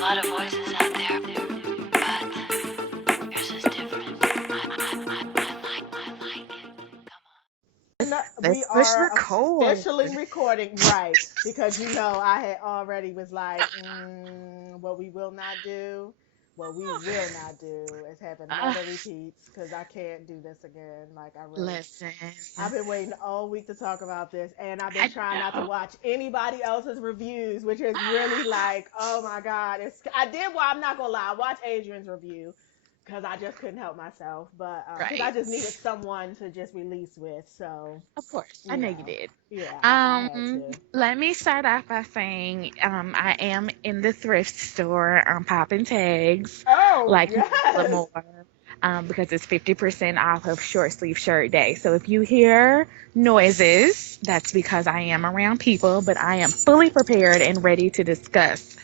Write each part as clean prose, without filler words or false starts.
a lot of voices out there, but yours is different. I like it. Come on. We Let's push are record. officially recording, right? Because I had already was like, what we will not do, what we will not do is have Uh, another repeats because I can't do this again. Like Listen, I've been waiting all week to talk about this, and I've been I trying not to know. watch anybody else's reviews, which is really like, oh my god, I did. Well, I'm not gonna lie, I watched Adrian's review because I just couldn't help myself, but because I Right. just needed someone to just release with. So, Of course, I you know you know, did. yeah, I had to. Let me start off by saying, I am in the thrift store. I'm popping tags, Oh like yes, more, because it's 50% off of short sleeve shirt day. So if you hear noises, that's because I am around people, but I am fully prepared and ready to discuss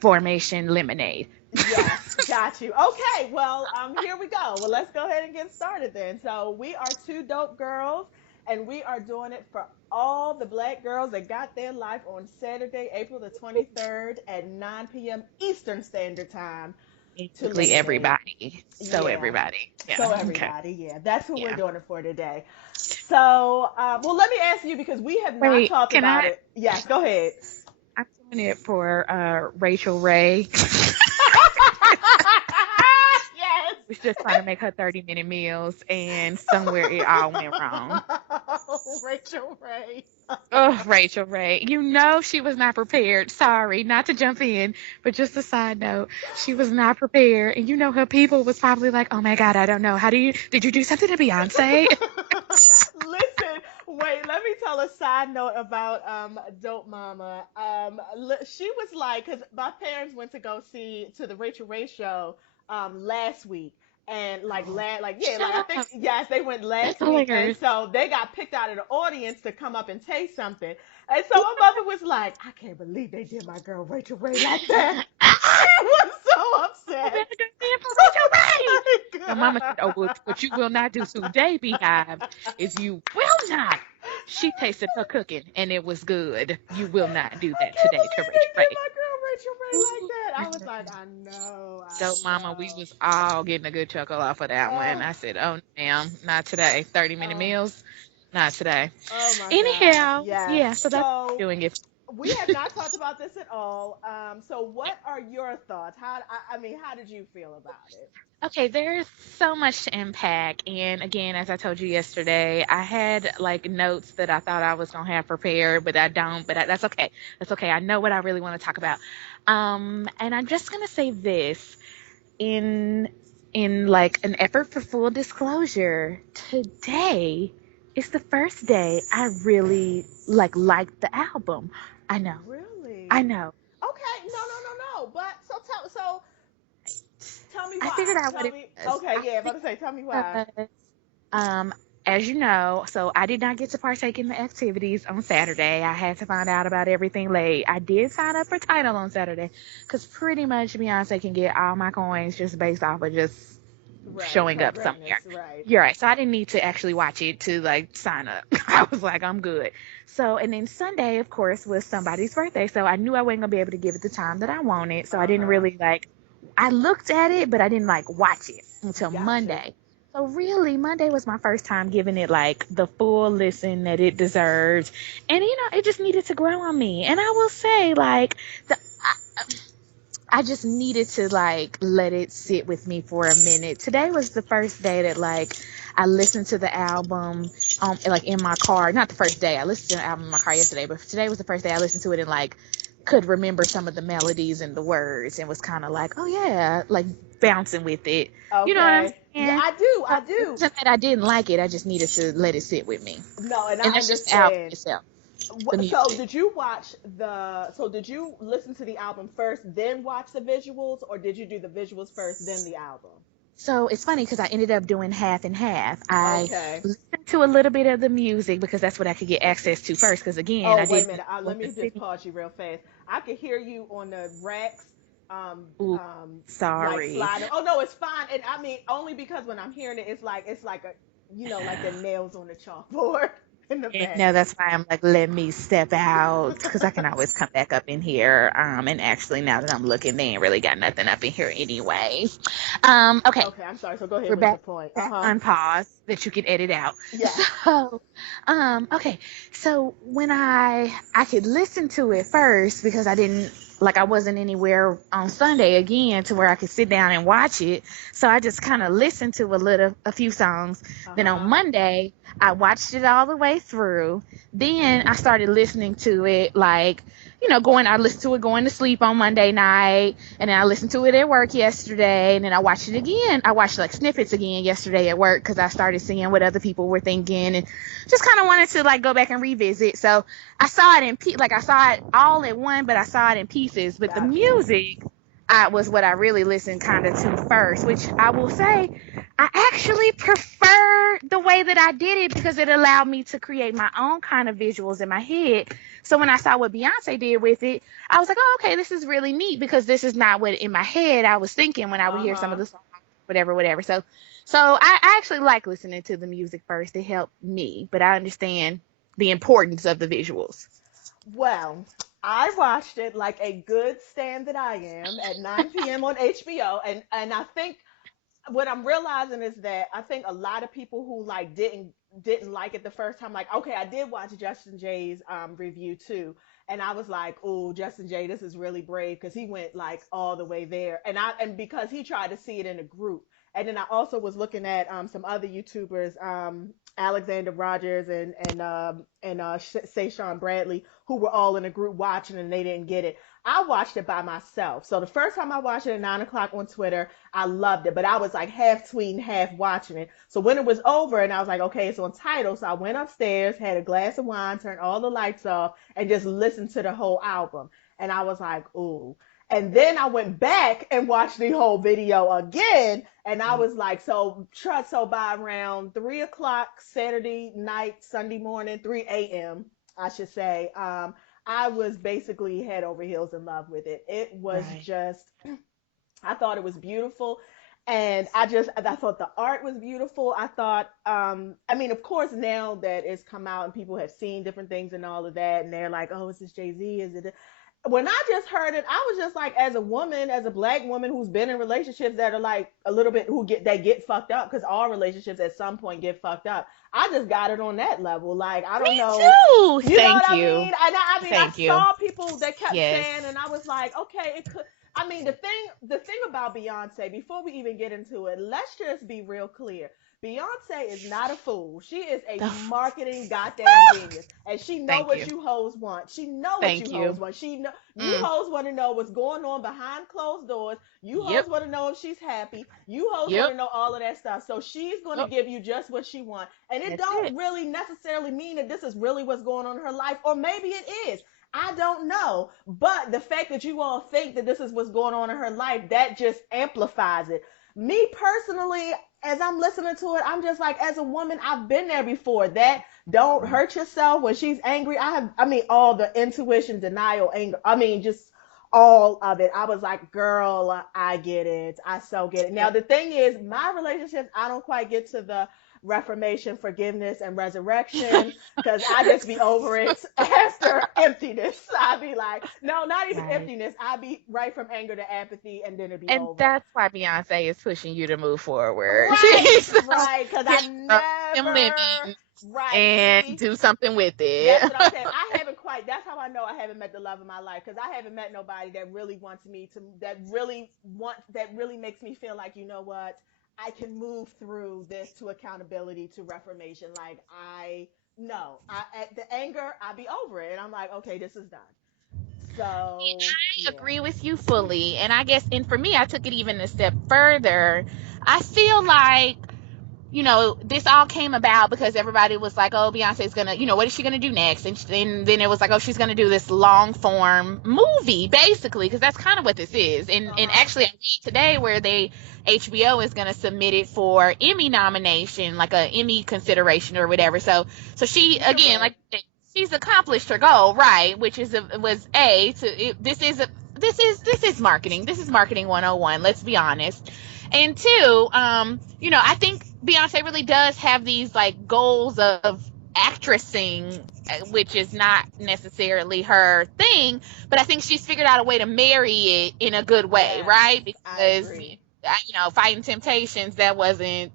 Formation Lemonade. yes, got you. Okay, well, here we go. Well, let's go ahead and get started then. So we are two dope girls, and we are doing it for all the black girls that got their life on Saturday, April the 23rd at 9 p.m. Eastern Standard Time to Basically, Lemonade. everybody. So Yeah. everybody. So Yeah. Okay. everybody, yeah, that's who we're Yeah. doing it for today. So, well, let me ask you because we have not Wait, talked can about I? it. Yes, go ahead. I'm doing it for Rachel Ray. Yes. Was just trying to make her 30-minute meals, and somewhere it all went wrong. Rachel Ray. Oh, Rachel Ray. You know she was not prepared. Sorry, not to jump in, but just a side note, she was not prepared. And you know her people was probably like, oh my God, I don't know. Did you do something to Beyonce? Listen, wait, let me tell a side note about Dope Mama. She was like, because my parents went to go see to the Rachel Ray show last week. And like yeah, like Shut I think up. yes, they went That's last week, and hilarious. so they got picked out of the audience to come up and taste something. And so my mother was like, "I can't believe they did my girl Rachel Ray like that." She was so Oh, upset. better go stand for Rachel Ray. Your Oh mama said, oh, what you will not do today, Beehive, is you will not. She tasted her cooking and it was good. You will not do I that can't today to believe Rachel they did Ray. my girl Rachel Ray like that. I was like, Ooh. I know, I Dope mama, we know. was all getting a good chuckle off of that one. Oh, I said, oh, ma'am, not today. 30-minute oh, meals, not today. oh my God. Anyhow, Yes. yeah, so that's So doing it. we have not talked about this at all. So what are your thoughts? I mean, how did you feel about it? Okay, there's so much to unpack. And again, as I told you yesterday, I had like notes that I thought I was going to have prepared, but I don't. That's okay. That's okay. I know what I really want to talk about. And I'm just going to say this in like an effort for full disclosure. Today is the first day I really liked the album. I know. I Really? know. Okay. No, no, no, no. But tell me I why. figured out what Tell it me. was. Okay, I yeah. About think to say, tell me why. because Um, as you know, so I did not get to partake in the activities on Saturday. I had to find out about everything late. I did sign up for Tidal on Saturday because pretty much Beyonce can get all my coins just based off of just Right. showing Her up greatness. somewhere. Right. You're right. So I didn't need to actually watch it to like sign up. I was like, I'm good. So, and then Sunday, of course, was somebody's birthday. So I knew I wasn't going to be able to give it the time that I wanted. So I Uh didn't huh. really I looked at it, but I didn't watch it until Gotcha. Monday. So really, Monday was my first time giving it like the full listen that it deserves, and it just needed to grow on me. And I will say, the I just needed to let it sit with me for a minute. Today was the first day that I listened to the album in my car. Not the first day. I listened to the album in my car yesterday, but today was the first day I listened to it and could remember some of the melodies and the words and was kind of like, oh yeah, like bouncing with it. You know what I'm Okay. Yeah, saying? I do. So I it do. wasn't that I didn't like it. I just needed to let it sit with me. No, and And I that's just the album understand. itself, the So music. did you watch so did you listen to the album first, then watch the visuals, or did you do the visuals first, then the album? So it's funny because I ended up doing half and half. I Okay. listened to a little bit of the music because that's what I could get access to first. Because again, Oh, I wait a didn't minute. was Let me just sitting. pause you real fast. I could hear you on the racks, Ooh, like sorry. sliding. Oh no, it's fine. And I mean, only because when I'm hearing it, it's like a, like the nails on the chalkboard. in the back. No, that's why I'm like, let me step out because I can always come back up in here. And actually, now that I'm looking, they ain't really got nothing up in here anyways. Okay, Okay, I'm sorry. So go ahead we're with your back point. to Uh-huh. unpause that you can edit out. Yes. So, okay. So when I could listen to it first because I wasn't anywhere on Sunday again to where I could sit down and watch it. So I just kind of listened to a few songs. Then on Uh-huh. Monday, I watched it all the way through. Then I started listening to it like, I listened to it going to sleep on Monday night, and then I listened to it at work yesterday, and then I watched it again. I watched like snippets again yesterday at work because I started seeing what other people were thinking, and just kind of wanted to like go back and revisit. So I saw it I saw it all at one, but I saw it in pieces. But the Got you. music, was what I really listened kind of to first, which I will say I actually prefer the way that I did it because it allowed me to create my own kind of visuals in my head. So when I saw what Beyonce did with it, I was like, oh, okay, this is really neat because this is not what in my head I was thinking when I would hear some of Uh-huh. the songs, whatever. So I actually like listening to the music first. It helped me, but I understand the importance of the visuals. Well, I watched it like a good stand that I am at 9 p.m. on HBO, and I think what I'm realizing is that I think a lot of people who like didn't like it the first time, like, okay, I did watch Justin Jay's review too, and I was like, oh, Justin Jay, this is really brave because he went like all the way there, and because he tried to see it in a group, and then I also was looking at some other YouTubers, Alexander Rogers and say Sean Bradley, who were all in a group watching and they didn't get it. I watched it by myself. So the first time I watched it at 9 o'clock on Twitter, I loved it, but I was like half tweeting, half watching it. So when it was over and I was like, okay, it's on Tidal. So I went upstairs, had a glass of wine, turned all the lights off, and just listened to the whole album. And I was like, ooh. And then I went back and watched the whole video again. And I was like, so by around 3 o'clock Saturday night, Sunday morning, 3 a.m., I should say, I was basically head over heels in love with it. It was Right. just, I thought it was beautiful. And I thought the art was beautiful. I thought, I mean, of course, now that it's come out and people have seen different things and all of that, and they're like, oh, is this Jay-Z? Is it? When I just heard it, I was just like, as a woman, as a black woman who's been in relationships that are like a little bit that get fucked up, because all relationships at some point get fucked up. I just got it on that level. Like, I Me don't know, too. you know what Thank I you. mean? And I Thank you. saw people that kept Yes. saying, and I was like, okay, it could. I mean, the thing about Beyonce, before we even get into it, let's just be real clear. Beyonce is not a fool. She is a Oh, marketing goddamn genius, and she know thank what you. you hoes want. She know what you Thank hoes you. want. She know you Mm. hoes want to know what's going on behind closed doors. You hoes Yep. want to know if she's happy. You hoes want Yep. to know all of that stuff. So she's going to Yep. give you just what she wants, and it That's don't it. really necessarily mean that this is really what's going on in her life, or maybe it is. I don't know. But the fact that you all think that this is what's going on in her life, that just amplifies it. Me personally, as I'm listening to it, I'm just like, as a woman, I've been there before. That don't hurt yourself when she's angry. I mean, all the intuition, denial, anger. I mean, just all of it. I was like, girl, I get it. I so get it. Now, Yep. the thing is, my relationships, I don't quite get to the reformation, forgiveness, and resurrection because I just be over it after emptiness. I be like, no, not even Right. emptiness. I be right from anger to apathy, and then it be And over. that's why Beyonce is pushing you to move forward. Right, She's right. Because I get them never. lemons Right. and See, do something with that's it. what I'm saying. I haven't quite. That's how I know I haven't met the love of my life because I haven't met nobody that really wants me to. That really makes me feel like, you know what, I can move through this to accountability, to reformation. Like, I no, I at the anger, I be over it, and I'm like, okay, this is done. So I yeah. agree with you fully. And I guess, and for me, I took it even a step further. I feel like, this all came about because everybody was like, oh, Beyonce's gonna, what is she gonna do next? And then it was like, oh, she's gonna do this long form movie, basically, because that's kind of what this is. And Uh-huh. actually, I read today where HBO is gonna submit it for Emmy nomination, like a Emmy consideration or whatever. So she, She again, should. like, she's accomplished her goal, right? Which was this is marketing. This is marketing 101. Let's be honest. And two, I think Beyonce really does have these like goals of actressing, which is not necessarily her thing, but I think she's figured out a way to marry it in a good way, Yes, right? I Because, agree. Fighting Temptations, that wasn't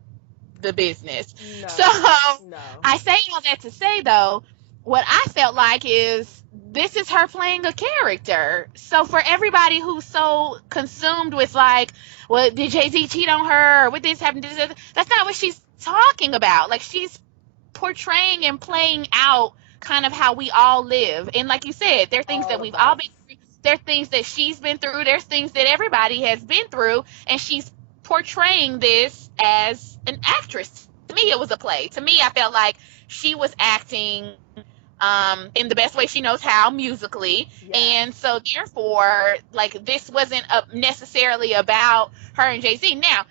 the business. So No, no. I say all that to say, though, what I felt like is this is her playing a character. So for everybody who's so consumed with like, well, did Jay-Z cheat on her? Or what this happened? That's not what she's talking about. Like, she's portraying and playing out kind of how we all live. And like you said, there are things that All we've of all us. been through. There are things that she's been through. There's things that everybody has been through. And she's portraying this as an actress. To me, it was a play. To me, I felt like she was acting in the best way she knows how, musically. Yes. And so, therefore, like, this wasn't necessarily about her and Jay Z. Now,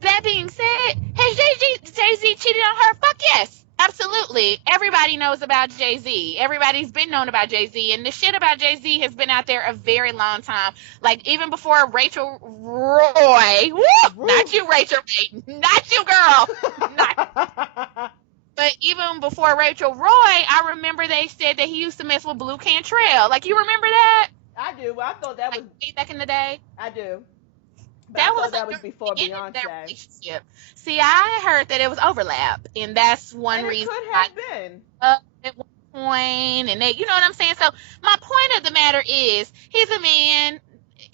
that being said, has Jay Z cheated on her? Fuck yes. Absolutely. Everybody knows about Jay Z. Everybody's been known about Jay Z. And the shit about Jay Z has been out there a very long time. Like, even before Rachel Roy. Woo! Woo. Not you, Rachel. Not you, girl. Not. But even before Rachel Roy, I remember they said that he used to mess with Blue Cantrell. Like, you remember that? I do. I thought that Like, was. way back in the day? I do. But I That was thought like that was during the before beginning of their Beyonce. relationship. See, I heard that it was overlap, and that's one And it reason could I have been. up at one point, and they, you know what I'm saying? So my point of the matter is, he's a man.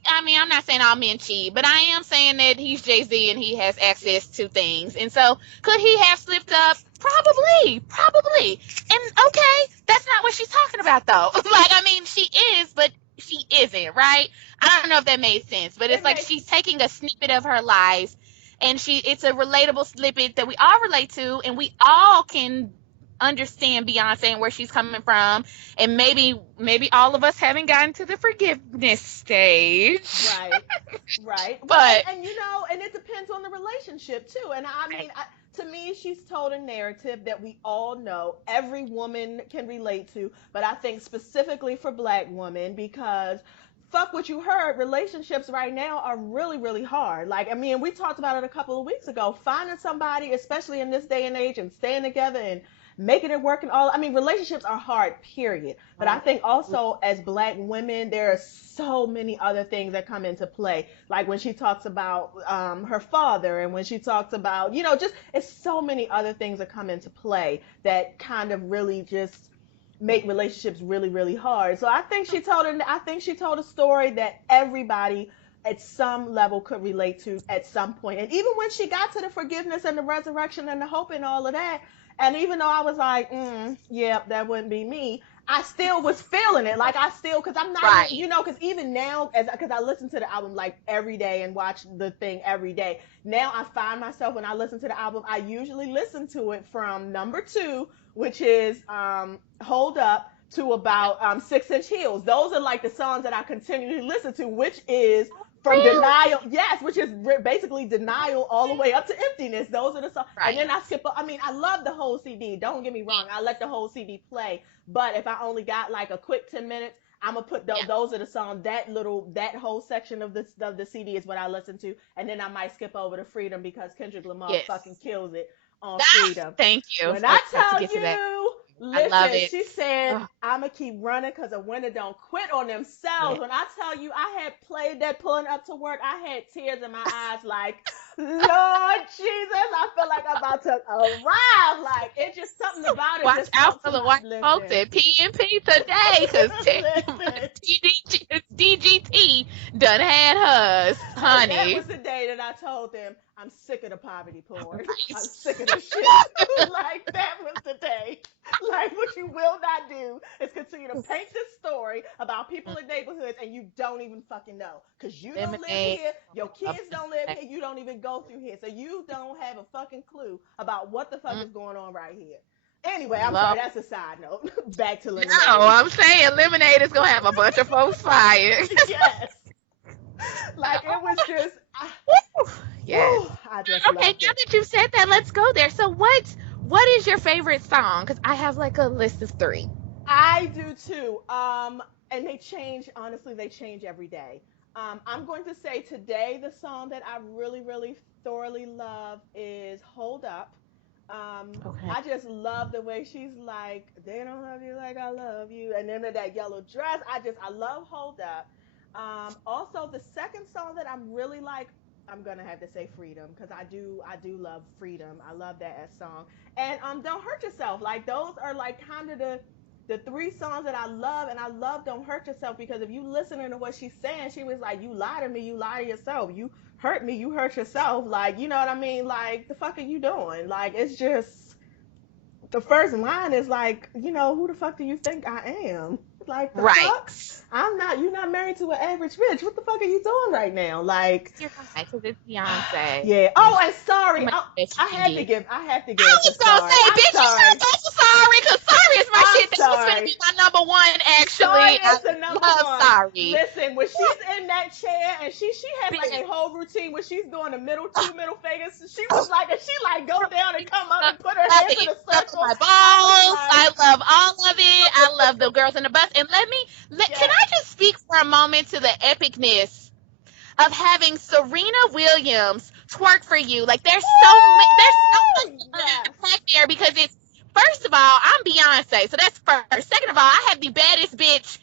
I mean, I'm not saying all men cheat, but I am saying that he's Jay-Z and he has access to things. And so, could he have slipped up? Probably, probably. And okay, that's not what she's talking about, though. Like, I mean, she is, but she isn't, right? I don't know if that made sense, but it's It like makes. she's taking a snippet of her life, and it's a relatable snippet that we all relate to, and we all can understand Beyonce and where she's coming from, and maybe all of us haven't gotten to the forgiveness stage. Right. Right. Well, But and it depends on the relationship too. And I mean, right, to me, she's told a narrative that we all know, every woman can relate to. But I think specifically for Black women, because fuck what you heard, relationships right now are really, really hard. Like, I mean, we talked about it a couple of weeks ago. Finding somebody, especially in this day and age, and staying together and making it work and all. I mean, relationships are hard, period. But I think also as Black women, there are so many other things that come into play. Like when she talks about her father, and when she talks about, just it's so many other things that come into play that kind of really just make relationships really, really hard. So I think she told a story that everybody at some level could relate to at some point. And even when she got to the forgiveness and the resurrection and the hope and all of that, and even though I was like, yeah, that wouldn't be me, I still was feeling it. Like I still, because I'm not even, right, because even now, because I listen to the album like every day and watch the thing every day. Now I find myself when I listen to the album, I usually listen to it from number 2, which is Hold Up, to about 6 Inch Heels. Those are like the songs that I continually listen to, which is from Denial, really, yes, which is basically Denial all the way up to Emptiness. Those are the songs. And then right, I skip, I mean, I love the whole CD. Don't get me wrong. I let the whole CD play. But if I only got like a quick 10 minutes, I'm gonna put yeah, those are the songs. That whole section of the CD is what I listen to, and then I might skip over to Freedom because Kendrick Lamar yes. fucking kills it on Ah, Freedom. thank you When for I us to tell get to that. you, I love listen, it. she said, Oh, I'ma keep running because a winner don't quit on themselves. yeah. When I tell you I had played that pulling up to work, I had tears in my eyes like, Lord Jesus, I feel like I'm about to arrive. Like, it's just something about it Watch just out talked for to the my, white folks listen, at P&P today, because listen. DGT done had hers, And that honey. was the day that I told them I'm sick of the poverty porn. I'm Right. sick of this shit. Like that was the day. Like what you will not do is continue to paint this story about people in neighborhoods and you don't even fucking know. Cause you don't live Lemonade. here, your kids don't live here, you don't even go through here. So you don't have a fucking clue about what the fuck Mm, is going on right here. Anyway, I'm sorry, Lord. that's a side note. Back to No, Lemonade. I'm saying Lemonade is gonna have a bunch of folks fired. Yes. Like it was just Yes. whew, I just Okay, loved now it. that you've said that, let's go there. So what is your favorite song? Because I have like a list of three. I do too. And honestly, they change every day. I'm going to say today the song that I really, really thoroughly love is Hold Up. Okay. I just love the way she's like, they don't love you like I love you, and then that yellow dress. I love Hold Up. Also the second song that I'm really like, I'm gonna have to say Freedom because I do love Freedom. I love that song. And Don't Hurt Yourself. Like those are like kind of the three songs that I love, and I love Don't Hurt Yourself because if you listening to what she's saying, she was like, you lie to me, you lie to yourself. You hurt me, you hurt yourself. Like, you know what I mean? Like, the fuck are you doing? Like, it's just the first line is like, who the fuck do you think I am? Like, the Right. fuck? You're not married to an average bitch. What the fuck are you doing right now? Like, You're right, because it's Beyonce. yeah. And Oh, and how sorry. much best I she can have to get. give, I have to give I it to was gonna Sorry. say, I'm bitch, you sorry. sound so sorry, because sorry is my I'm shit. That was gonna sorry. be my number one, Sorry actually. I is the number love one. sorry. Listen, when she's in that chair and she has like Bitch, a whole routine where she's doing the two middle fingers. She was like, and she like go down and come up and put her love hands in it. a Suck on circle. my I was balls. I like, love all of it. I love the girls in the bus. And can yes. I just speak for a moment to the epicness of having Serena Williams twerk for you? Like there's so much Woo! to Yes. unpack there because it's, first of all, I'm Beyonce, so that's first. Second of all, I have the baddest bitch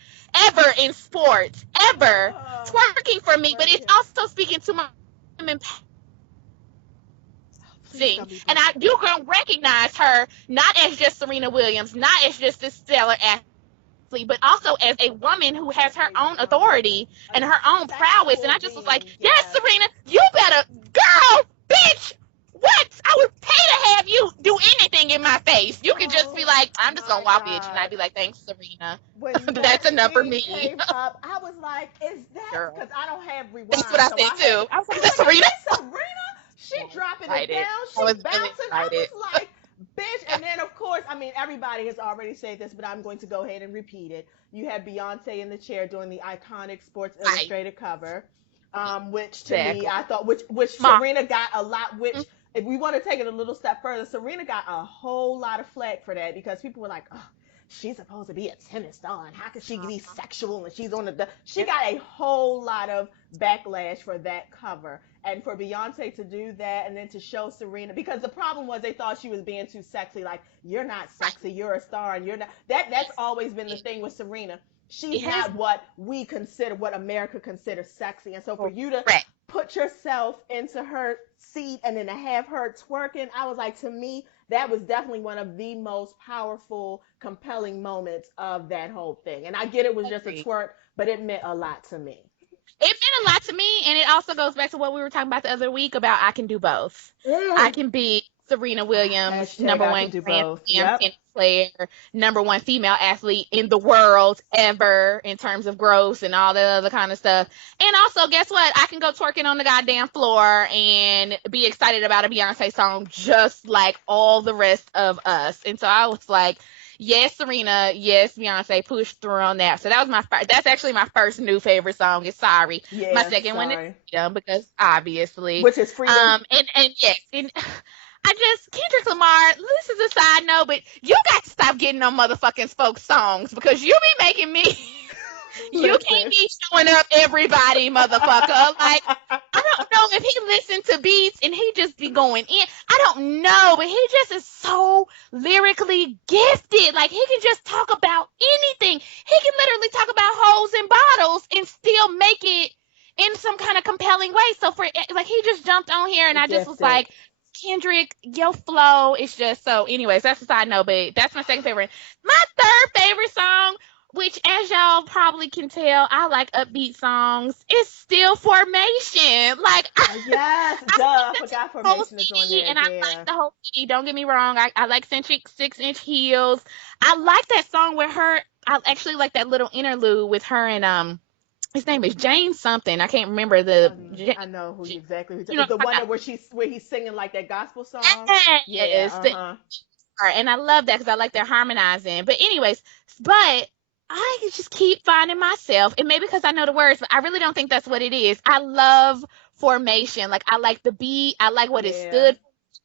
ever in sports, ever, Oh, twerking for me, but it's working. also speaking to my women Please sing. don't be And breaking. you can recognize her not as just Serena Williams, not as just this stellar athlete, but also as a woman who has As her a own woman, authority a and her own prowess. And sexual I just was like, being. yes, Yes. Serena, you better, girl, bitch, what? I would pay to have you do anything in my face. You could just be Oh like, I'm just gonna my walk, bitch. And God. I'd be like, thanks, Serena. When that That's enough for scene me. came up, I was like, is that Girl. because I don't have That's what rewind, I so said too. I was I like, is was that like, is Serena? that Serena? She I was dropping it excited. down, I she was really bouncing. I excited. was like, bitch. And then of course, I mean, everybody has already said this, but I'm going to go ahead and repeat it. You have Beyonce in the chair doing the iconic Sports Right. Illustrated cover, which to me Exactly. I thought, which Mom. Serena got a lot, which if we want to take it a little step further, Serena got a whole lot of flack for that because people were like, oh, she's supposed to be a tennis star, and how could she be sexual? And she's on the. She got a whole lot of backlash for that cover, and for Beyonce to do that, and then to show Serena, because the problem was they thought she was being too sexy. Like, you're not sexy, you're a star, and you're not. That's always been the thing with Serena. She's It has not what we consider, what America considers sexy, and so for you to correct. put yourself into her seat and then to have her twerking, I was like, to me, that was definitely one of the most powerful, compelling moments of that whole thing. And I get it was just a Agree. twerk, but it meant a lot to me. It meant a lot to me, and it also goes back to what we were talking about the other week about I can do both. I Mm. can be Serena Williams, Hashtag number I one can do Grand both. Slam Yep. tennis player, number one female athlete in the world ever in terms of growth and all that other kind of stuff. And also, guess what? I can go twerking on the goddamn floor and be excited about a Beyonce song just like all the rest of us. And so I was like, yes, Serena, yes, Beyonce pushed through on that. So that was my first. That's actually my first new favorite song. Is Sorry. My Yeah, second one is sorry. Freedom because obviously, Which is freedom. and yes, and I just Kendrick Lamar. This is a side note, but you got to stop getting on motherfucking folk songs because you be making me. You can't Listen. be showing up everybody, motherfucker. Like, I don't know if he listened to beats and he just be going in. I don't know, but he just is so lyrically gifted. Like, he can just talk about anything. He can literally talk about hoes and bottles and still make it in some kind of compelling way. So for like, he just jumped on here and I just was Gifted. like, Kendrick, your flow is just so. Anyways, that's a side note, but that's my second favorite. My third favorite song, which, as y'all probably can tell, I like upbeat songs. It's still Formation. Like, Yes, I like duh. the Forgot whole formation is on CD, there. and I like Yeah. the whole CD. Don't get me wrong. I like 6-inch heels. I like that song with her. I actually like that little interlude with her and his name is James something. I can't remember I know who you exactly. you know The what one I'm that where he's singing like that gospel song. talking about. Yeah. Yes, Uh huh. and I love that because I like their harmonizing. But anyways, but I just keep finding myself, and maybe because I know the words, but I really don't think that's what it is. I love Formation. Like, I like the beat. I like what it Yeah. stood.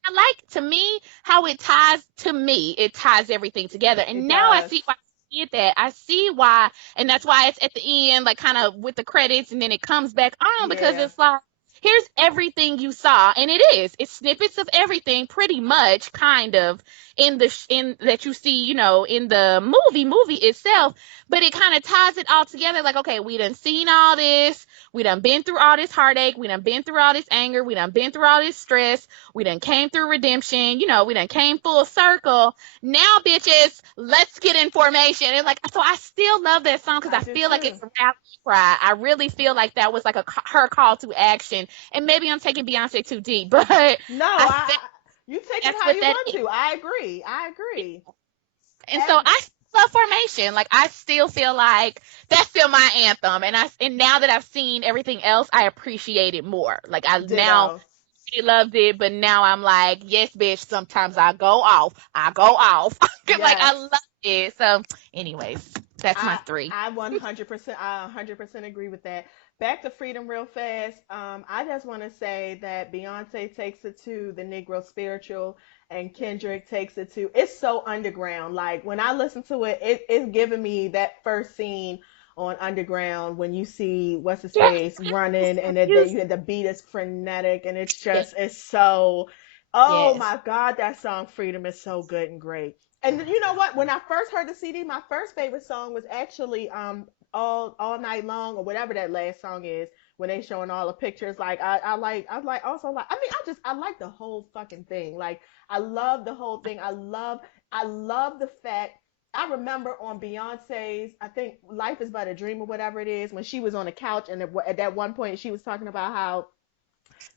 I like, to me, how it ties to me. It ties everything together. And It now I does. see why he did that. I see why, and that's why it's at the end, like kind of with the credits, and then it comes back on because Yeah. it's like here's everything you saw, and it's snippets of everything, pretty much, kind of, in that you see, in the movie itself, but it kind of ties it all together. Like, okay, we done seen all this, we done been through all this heartache, we done been through all this anger, we done been through all this stress, we done came through redemption, we done came full circle. Now, bitches, let's get in formation. And like, so I still love that song because I I do feel like too. it's a rally cry. I really feel like that was like her call to action. And maybe I'm taking Beyonce too deep, but No, I think you take it that's how what you that want is. to. I agree. I agree. And so And I still love Formation. Like, I still feel like that's still my anthem. And now that I've seen everything else, I appreciate it more. Like, I now ditto. really loved it, but now I'm like, yes, bitch, sometimes I go off. I go off. 'Cause, like, I Yes. love it. So, anyways, that's my I three. I 100% I 100% agree with that. Back to freedom real fast. I just want to say that Beyonce takes it to the Negro spiritual, and Kendrick takes it to. It's so underground. Like when I listen to it, it's giving me that first scene on Underground when you see what's his Yes, face running, and that you music. had the beat is frenetic, and it's Yes, just it's so. Oh yes. my God, that song Freedom is so good and great. And you know what? When I first heard the CD, my first favorite song was actually all night long or whatever that last song is when they showing all the pictures. Like I like also like I mean I like the whole fucking thing. Like I love the whole thing. I love the fact. I remember on Beyonce's, I think Life is But a Dream or whatever it is, when she was on the couch and at that one point she was talking about how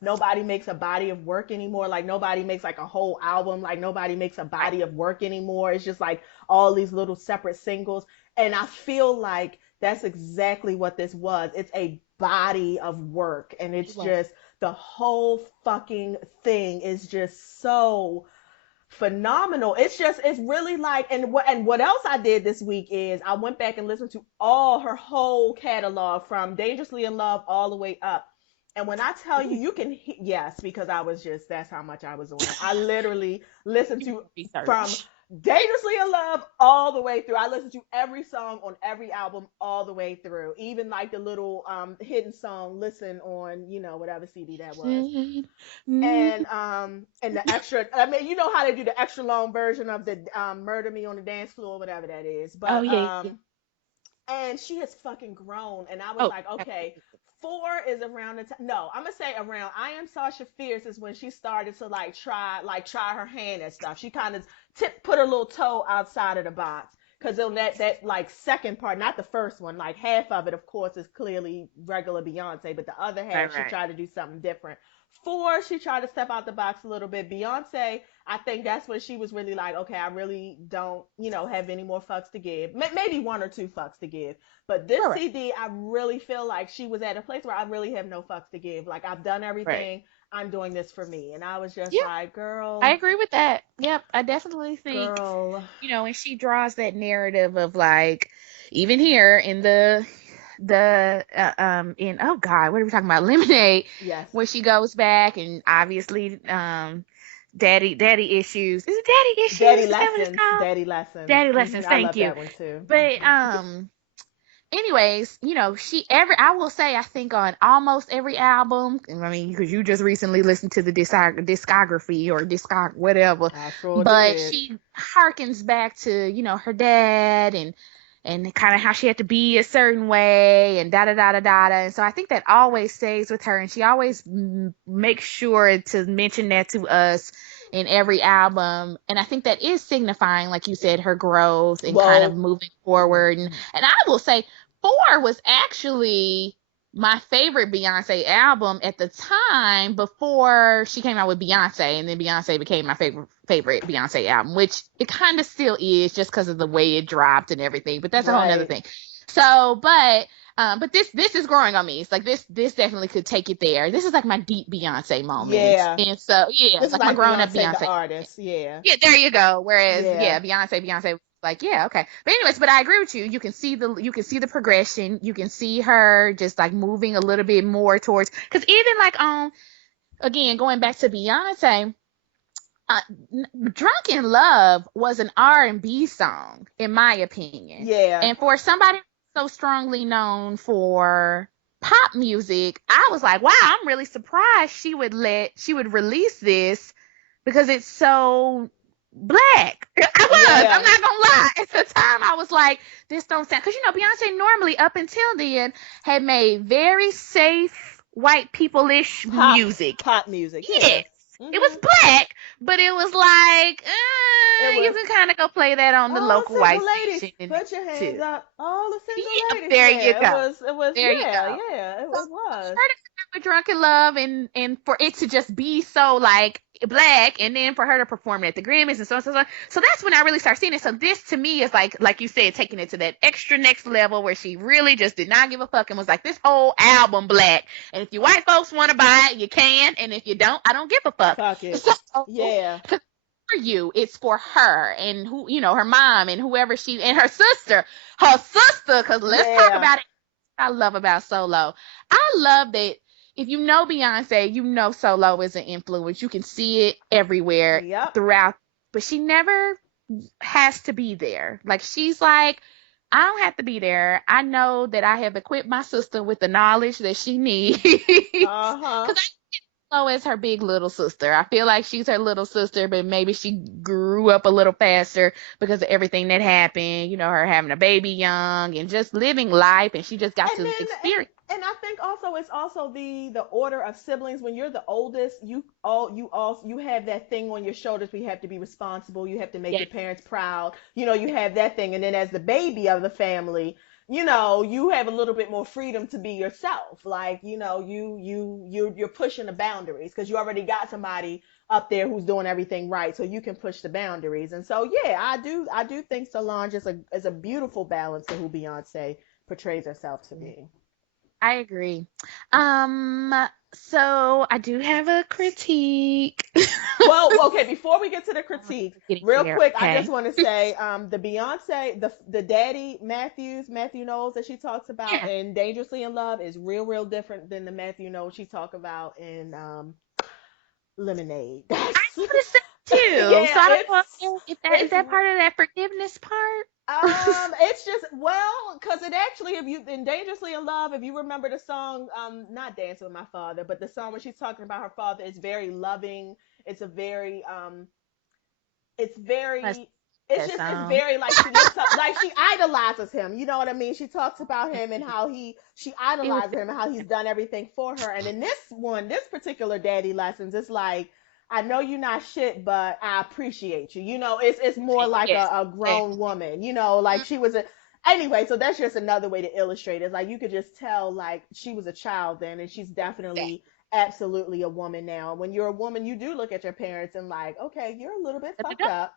nobody makes a body of work anymore. Like nobody makes like a whole album. Like nobody makes a Right. body of work anymore. It's just like all these little separate singles. And I feel like that's exactly what this was. It's a body of work. And It it's was. just the whole fucking thing is just so phenomenal. It's really like and what else I did this week is I went back and listened to all her whole catalog from Dangerously in Love all the way up. And when I tell you, Ooh, you can yes, because I was just that's how much I was on it. I literally listened to from research. Dangerously in Love all the way through. I listened to every song on every album all the way through, even like the little hidden song listen on whatever CD that was. And the extra, I mean, you know how they do the extra long version of the Murder Me on the Dance Floor, whatever that is. Oh, But yeah, yeah. and she has fucking grown, and I was Oh, like, okay, absolutely. 4 is around the time. No, I'm gonna say around. I Am Sasha Fierce is when she started to try her hand at stuff. She kind of put her little toe outside of the box. Cause on that like second part, not the first one, like half of it, of course, is clearly regular Beyonce, but the other Right, half she right. tried to do something different. 4, she tried to step out the box a little bit. Beyonce, I think that's when she was really like, okay, I really don't, have any more fucks to give. Maybe one or two fucks to give. But this Right, right. CD, I really feel like she was at a place where I really have no fucks to give. Like I've done Right. everything. I'm doing this for me, and I was just Yeah, like, I girl, agree with that. Yep, I definitely think, girl, and she draws that narrative of like, even here in in, oh God, what are we talking about? Lemonade, yes, where she goes back and obviously daddy issues. Is it daddy daddy issues? Is that what it's lessons, called? daddy lessons. Daddy lessons. I Thank love you. that one too. But anyways, I will say, I think on almost every album, I mean, because you just recently listened to the discography or whatever, I sure but did. she harkens back to, her dad, and kind of how she had to be a certain way, and da da da da da da. And so I think that always stays with her, and she always makes sure to mention that to us in every album. And I think that is signifying, like you said, her growth and kind of Well, moving forward. And I will say 4 was actually my favorite Beyonce album at the time, before she came out with Beyonce, and then Beyonce became my favorite Beyonce album, which it kind of still is, just because of the way it dropped and everything. But that's a whole nother right. thing. So, but this is growing on me. It's like this definitely could take it there. This is like my deep Beyonce moment, Yeah. and so yeah, This is like my like grown up Beyonce the Beyonce. artist. Yeah. Yeah, there you go. Whereas, Yeah. yeah, Beyonce was like, yeah, okay. But anyways, but I agree with you. You can see the progression. You can see her just like moving a little bit more towards, because even like again, going back to Beyonce, uh, "Drunk in Love" was an R&B song, in my opinion, Yeah. and for somebody so strongly known for pop music, I was like, wow, I'm really surprised she would release this because it's so black. I was. I'm Yeah. not gonna lie. At the time, I was like, this don't sound, because Beyonce normally up until then had made very safe white people-ish Pop music. pop music. Yeah. Yes, it was Mhm. black, but it was like, It you was can kind of go play that on the all local white single ladies. station and Put your hands too. up. All the single Yeah, ladies. there you Yeah. It go. was. It was. There you Yeah. go. Yeah. It So for was. her to come with Drunken Love and for it to just be so like black, and then for her to perform it at the Grammys and so on, so on. So that's when I really start seeing it. So this to me is like you said, taking it to that extra next level where she really just did not give a fuck and was like, this whole album black. And if you white folks want to buy it, you can. And if you don't, I don't give a fuck. Fuck it. So Yeah. for you, it's for her and her mom and whoever and her sister, because let's talk Yeah. about it. I love about Solo. I love that if you know Beyonce, Solo is an influence. You can see it everywhere Yep. throughout, but she never has to be there. Like, she's like, I don't have to be there. I know that I have equipped my sister with the knowledge that she needs. Uh huh. Because Flo is her big little sister. I feel like she's her little sister, but maybe she grew up a little faster because of everything that happened. Her having a baby young and just living life, and she just got And to then experience. and I think also it's also the order of siblings. When you're the oldest, you have that thing on your shoulders. We have to be responsible. You have to make Yeah, your parents proud. You have that thing. And then as the baby of the family, you have a little bit more freedom to be yourself. Like, you're pushing the boundaries because you already got somebody up there who's doing everything right, so you can push the boundaries. And so yeah, I do think Solange is a beautiful balance to who Beyonce portrays herself to be. I agree. Um, so I do have a critique. Well, okay, before we get to the critiques, Getting real there, quick, I just okay. want to say the Beyonce, the daddy Matthew Knowles that she talks about Yeah, in Dangerously in Love is real, real different than the Matthew Knowles she talked about in Lemonade. I noticed that too. So Yeah, I don't it's know if that is it's that part of that forgiveness part. it's just because it actually, if you in Dangerously in Love, if you remember the song, not Dancing with My Father, but the song where she's talking about her father is very loving. It's a very it's Must very it's that just it's song. very like she looks up, like she idolizes him, you know what I mean? She talks about him and how she It was idolizes him and how he's done everything for her. And in this particular daddy lessons, it's like, I know you're not shit, but I appreciate you. It's more like yes, a grown exactly. woman, like she was a anyway. So that's just another way to illustrate it. It's like you could just tell like she was a child then, and she's definitely absolutely a woman now. When you're a woman, you do look at your parents and like, okay, you're a little bit fucked up.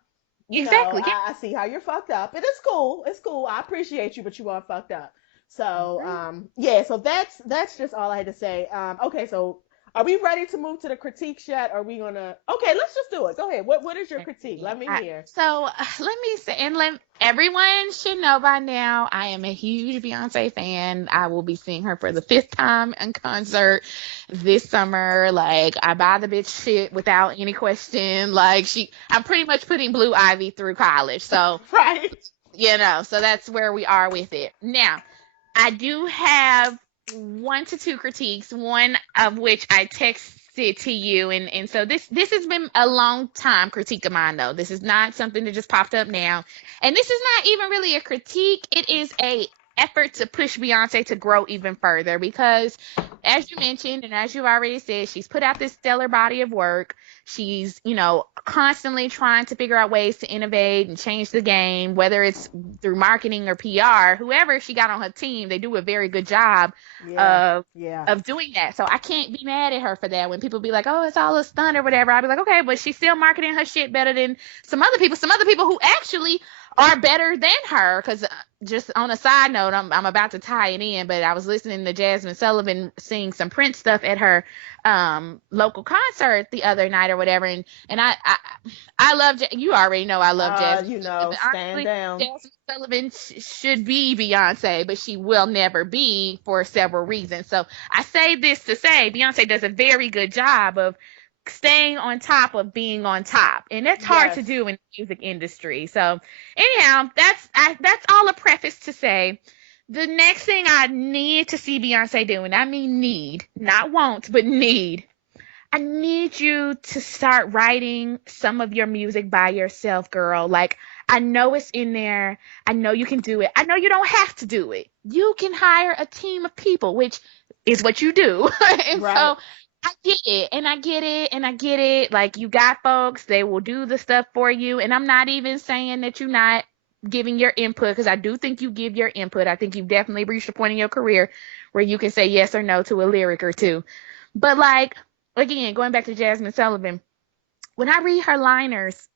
Exactly. Yeah, I see how you're fucked up. It is cool. It's cool. I appreciate you, but you are fucked up. I So agree. yeah, so that's just all I had to say. Okay, so are we ready to move to the critiques yet? Are we gonna okay, let's just do it. Go ahead. What is your critique? Let me hear. So let me say, and everyone should know by now, I am a huge Beyonce fan. I will be seeing her for the fifth time in concert this summer. Like, I buy the bitch shit without any question. Like, I'm pretty much putting Blue Ivy through college. So, Right. so that's where we are with it. Now, I do have one to two critiques, one of which I texted to you, and so this has been a long time critique of mine though. This is not something that just popped up now, and this is not even really a critique. It is a effort to push Beyonce to grow even further because, as you mentioned and as you've already said, she's put out this stellar body of work. She's, constantly trying to figure out ways to innovate and change the game, whether it's through marketing or PR. Whoever she got on her team, they do a very good job Yeah. of Yeah. of doing that. So I can't be mad at her for that. When people be like, "Oh, it's all a stunt" or whatever, I'll be like, "Okay, but she's still marketing her shit better than some other people. Some other people who actually are better than her." Because just on a side note, I'm about to tie it in, but I was listening to Jasmine Sullivan sing some Prince stuff at her local concert the other night or whatever, and I love you already know I love Jasmine Sullivan, but stand honestly, down. Jasmine Sullivan should be Beyonce, but she will never be for several reasons. So I say this to say Beyonce does a very good job of staying on top of being on top, and that's hard to Yes. do in the music industry. So anyhow, that's all a preface to say. The next thing I need to see Beyonce doing, I mean need, not want, but need. I need you to start writing some of your music by yourself, girl. Like, I know it's in there. I know you can do it. I know you don't have to do it. You can hire a team of people, which is what you do. And Right. so I get it, and I get it, and I get it. Like, you got folks, they will do the stuff for you. And I'm not even saying that you're not giving your input, because I do think you give your input. I think you've definitely reached a point in your career where you can say yes or no to a lyric or two. But, like, again, going back to Jasmine Sullivan, when I read her liners,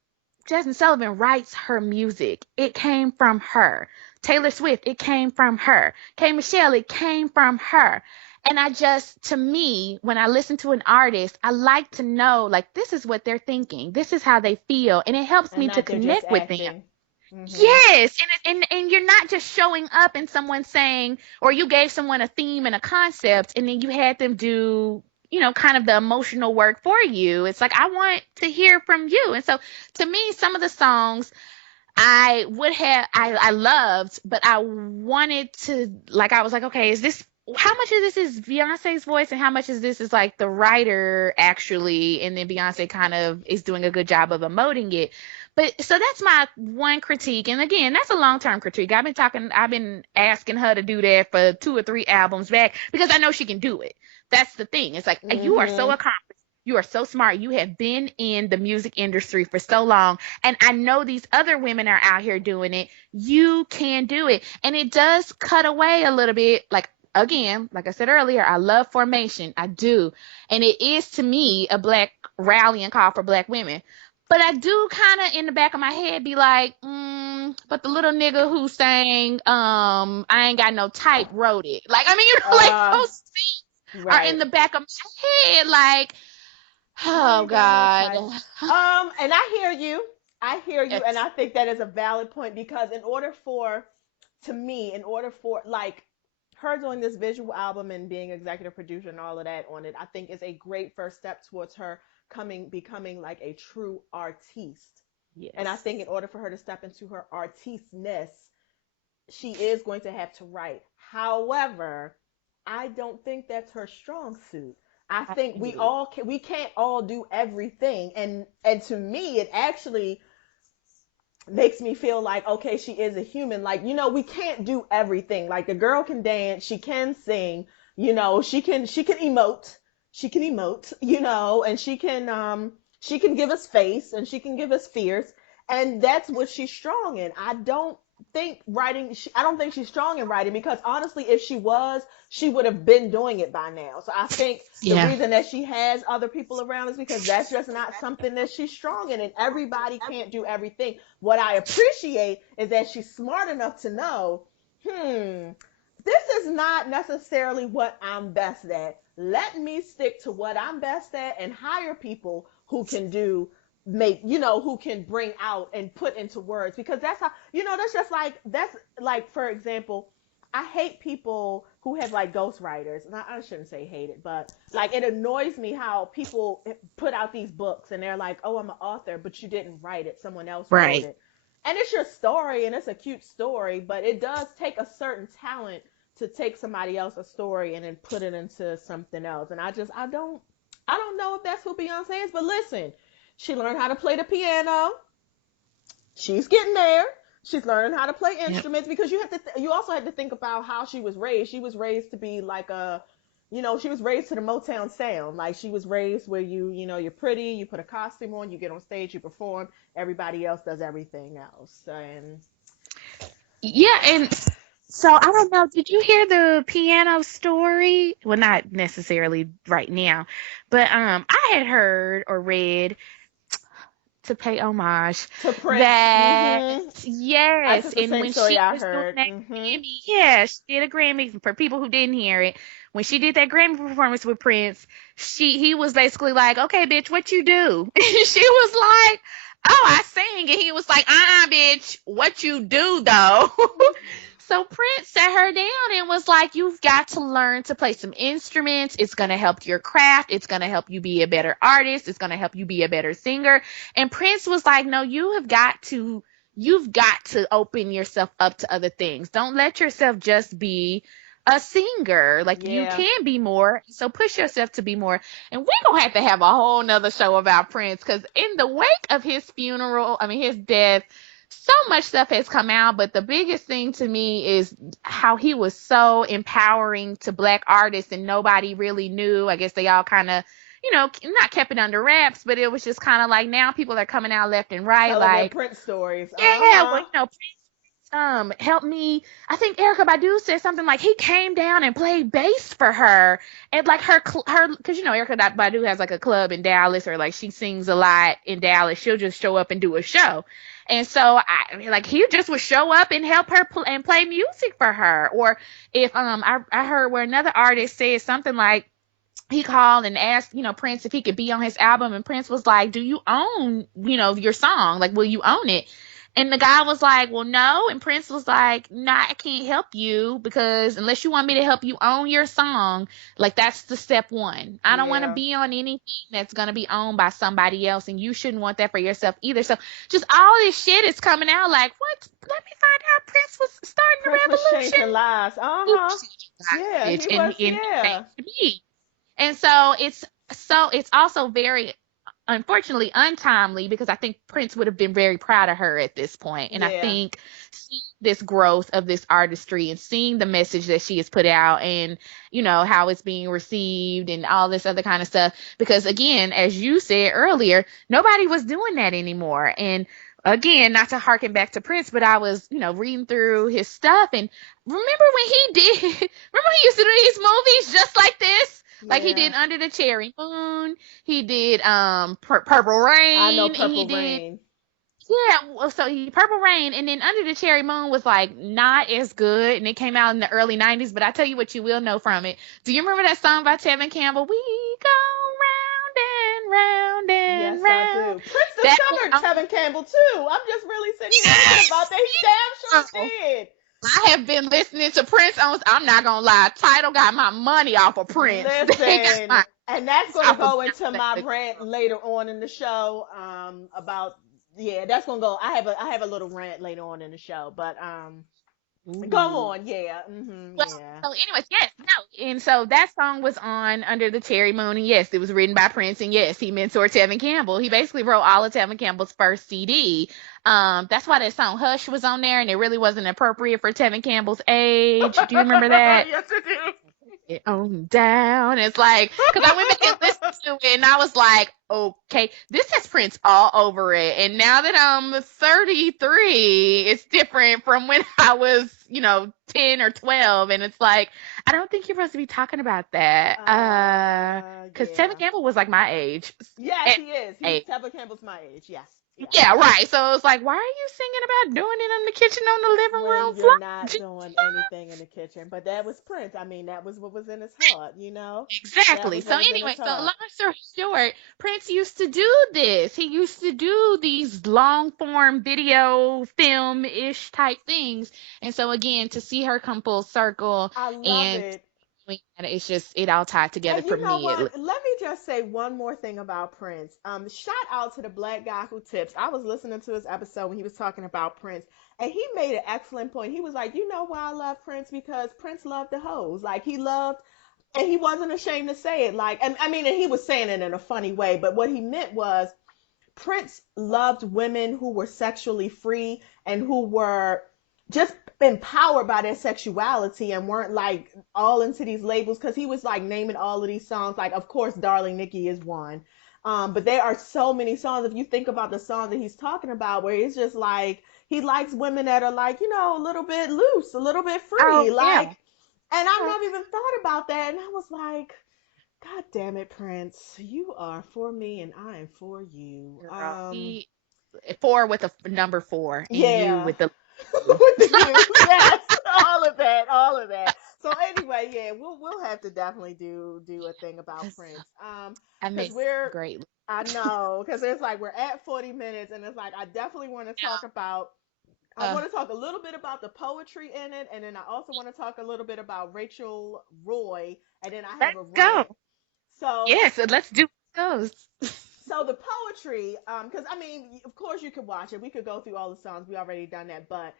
Jasmine Sullivan writes her music. It came from her. Taylor Swift, it came from her. K. Michelle, it came from her. And I just, to me, when I listen to an artist, I like to know, like, this is what they're thinking. This is how they feel. And it helps And me to not they're just connect with them. acting. Mm-hmm. Yes, and you're not just showing up and someone saying, or you gave someone a theme and a concept, and then you had them do, kind of the emotional work for you. It's like, I want to hear from you. And so, to me, some of the songs I loved, but I wanted to, like, I was like, okay, how much of this is Beyonce's voice and how much of this is like the writer actually, and then Beyonce kind of is doing a good job of emoting it. But so that's my one critique. And again, that's a long-term critique. I've been asking her to do that for 2 or 3 albums back because I know she can do it. That's the thing. It's like, you are so Mm-hmm. accomplished. You are so smart. You have been in the music industry for so long. And I know these other women are out here doing it. You can do it. And it does cut away a little bit. Like, again, like I said earlier, I love formation. I do. And it is, to me, a black rallying call for black women. But I do kind of in the back of my head be like, but the little nigga who sang, I ain't got no type wrote it. Like, I mean, like Uh, those things are in right. the back of my head. Like, I oh ain't got no God. type. And I hear you. I hear you, and Yes. I think that is a valid point because to me, in order for like her doing this visual album and being executive producer and all of that on it, I think is a great first step towards her becoming like a true artiste. And I Yes. think in order for her to step into her artistness, she is going to have to write. However, I don't think that's her strong suit. I I think agree. we can't all do everything, and to me it actually makes me feel like okay, she is a human. Like, we can't do everything. Like, the girl can dance, she can sing, she can emote. She can emote, and she can give us face and she can give us fears. And that's what she's strong in. I don't think she's strong in writing because honestly, if she was, she would have been doing it by now. So I think the Yeah. reason that she has other people around is because that's just not something that she's strong in, and everybody can't do everything. What I appreciate is that she's smart enough to know, hmm, this is not necessarily what I'm best at. Let me stick to what I'm best at and hire people who can who can bring out and put into words, because that's how, that's like, for example, I hate people who have like ghostwriters. And I shouldn't say hate it, but like, it annoys me how people put out these books and they're like, oh, I'm an author, but you didn't write it. Someone else wrote Right. it. And it's your story and it's a cute story, but it does take a certain talent to take somebody else's story and then put it into something else. And I don't know if that's who Beyonce is, but listen, she learned how to play the piano. She's getting there. She's learning how to play Yep. instruments because you also had to think about how she was raised. She was raised to be like she was raised to the Motown sound. Like, she was raised where you're pretty, you put a costume on, you get on stage, you perform. Everybody else does everything else. And Yeah, and so I don't know. Did you hear the piano story? Well, not necessarily right now, but I had heard or read, to pay homage, to Prince, that that's yes, just the and same when story she I was doing heard. that Grammy, yeah, she did a Grammy. For people who didn't hear it, when she did that Grammy performance with Prince, he was basically like, "Okay, bitch, what you do?" And she was like, "Oh, I sing," and he was like, bitch, what you do though?" So Prince sat her down and was like, "You've got to learn to play some instruments. It's going to help your craft. It's going to help you be a better artist. It's going to help you be a better singer." And Prince was like, "No, you have got to you've got to open yourself up to other things. Don't let yourself just be a singer. Like, you Yeah. can be more. So push yourself to be more. And we're gonna have a whole nother show about Prince, because in the wake of his funeral, I mean his death, so much stuff has come out, but the biggest thing to me is how he was so empowering to Black artists and nobody really knew. I guess they all kind of, not kept it under wraps, but it was just kind of like, now people are coming out left and right, Telling their like, Prince stories. yeah, well, Uh-huh. help me. I think Erica Badu said something like he came down and played bass for her, and like her, because Erica Badu has like a club in Dallas, or like she sings a lot in Dallas. She'll just show up and do a show, and so like he just would show up and help her and play music for her. Or if I heard where another artist said something like, he called and asked, Prince if he could be on his album, and Prince was like, "Do you own, your song? Like, will you own it?" And the guy was like, "Well, no." And Prince was like, "Nah, I can't help you, because unless you want me to help you own your song, like, that's the step one. I don't want to Yeah. be on anything that's going to be owned by somebody else, and you shouldn't want that for yourself either." So just all this shit is coming out like, what? Let me find out Prince was starting Prince was a revolution. changing lives. He Uh-huh. was Yeah, bitch, he and was. he Yeah. changed me. And so it's also very, unfortunately, untimely, because I think Prince would have been very proud of her at this point. And I Yeah. think seeing this growth of this artistry and seeing the message that she has put out, and how it's being received and all this other kind of stuff, because again, as you said earlier, nobody was doing that anymore. And again, not to harken back to Prince, but I was, reading through his stuff, and remember when he did, remember he used to do these movies just like this? Like, he Yeah. did Under the Cherry Moon, he did Purple I know Rain, and he Purple did, Rain. yeah, well, so he Purple Rain, and then Under the Cherry Moon was like not as good, and it came out in the early 90s, but I tell you what you will know from it. Do you remember that song by Tevin Campbell? We go round and round and Yes, I round. do. Prince That discovered was, Tevin Campbell too. I'm just really sitting here thinking about yes, that. He damn yes. sure did. I have been listening to Prince on, I'm not gonna lie, Tidal got my money off of Prince. They got Listen, my and that's going to off of go into my Beyonce. rant later on in the show. About, yeah, that's going to go. I have a little rant later on in the show, but go Ooh. on. Yeah. Well, Yeah. so anyways, yes, no, and so that song was on Under the Cherry Moon, and yes, it was written by Prince, and yes, he mentored Tevin Campbell. He basically wrote all of Tevin Campbell's first CD. That's why that song "Hush" was on there, and it really wasn't appropriate for Tevin Campbell's age. Do you remember that? Yes, it is. It on down. It's like, because I went back and listened to it, and I was like, okay, this has Prince all over it. And now that I'm 33, it's different from when I was, 10 or 12. And it's like, I don't think you're supposed to be talking about that. Because Tevin Yeah. Campbell was like my age. Yes, At he is. Tevin Campbell's my age. Yes. Yeah. Yeah, right. So it was like, why are you singing about doing it in the kitchen on the living When room you're floor? not doing anything in the kitchen. But that was Prince. I mean, that was what was in his heart, you know? That Exactly. was So what was in his anyway, so heart. long story short, Prince used to do this. He used to do these long form video film ish type things. And so again, to see her come full circle I love and it. it's just, it all tied together And for you know me. what? Let me just say one more thing about Prince. Shout out to the black guy who tips. I was listening to his episode when he was talking about Prince, and he made an excellent point. He was like, you know why I love Prince? Because Prince loved the hoes. Like, he loved, and he wasn't ashamed to say it. Like, and I mean, and he was saying it in a funny way, but what he meant was Prince loved women who were sexually free and who were just empowered by their sexuality and weren't like all into these labels, because he was like naming all of these songs. Like, of course, Darling Nikki is one. But there are so many songs. If you think about the songs that he's talking about, where it's just like he likes women that are like, a little bit loose, a little bit free. Oh Like, yeah. and I Yeah. never even thought about that. And I was like, God damn it, Prince. You are for me and I am for you. Girl, four with a number four, and you Yeah. with the With the you. Yes. All of that. All of that. So anyway, yeah, we'll have to definitely do a thing about Prince. I Because miss we're greatly. I know, because it's like we're at 40 minutes, and it's like I definitely want to talk about. I Uh, want to talk a little bit about the poetry in it, and then I also want to talk a little bit about Rachel Roy, and then I have let's a go. rant. So Yes, let's do those. So the poetry, because I mean, of course you could watch it. We could go through all the songs. We already done that, but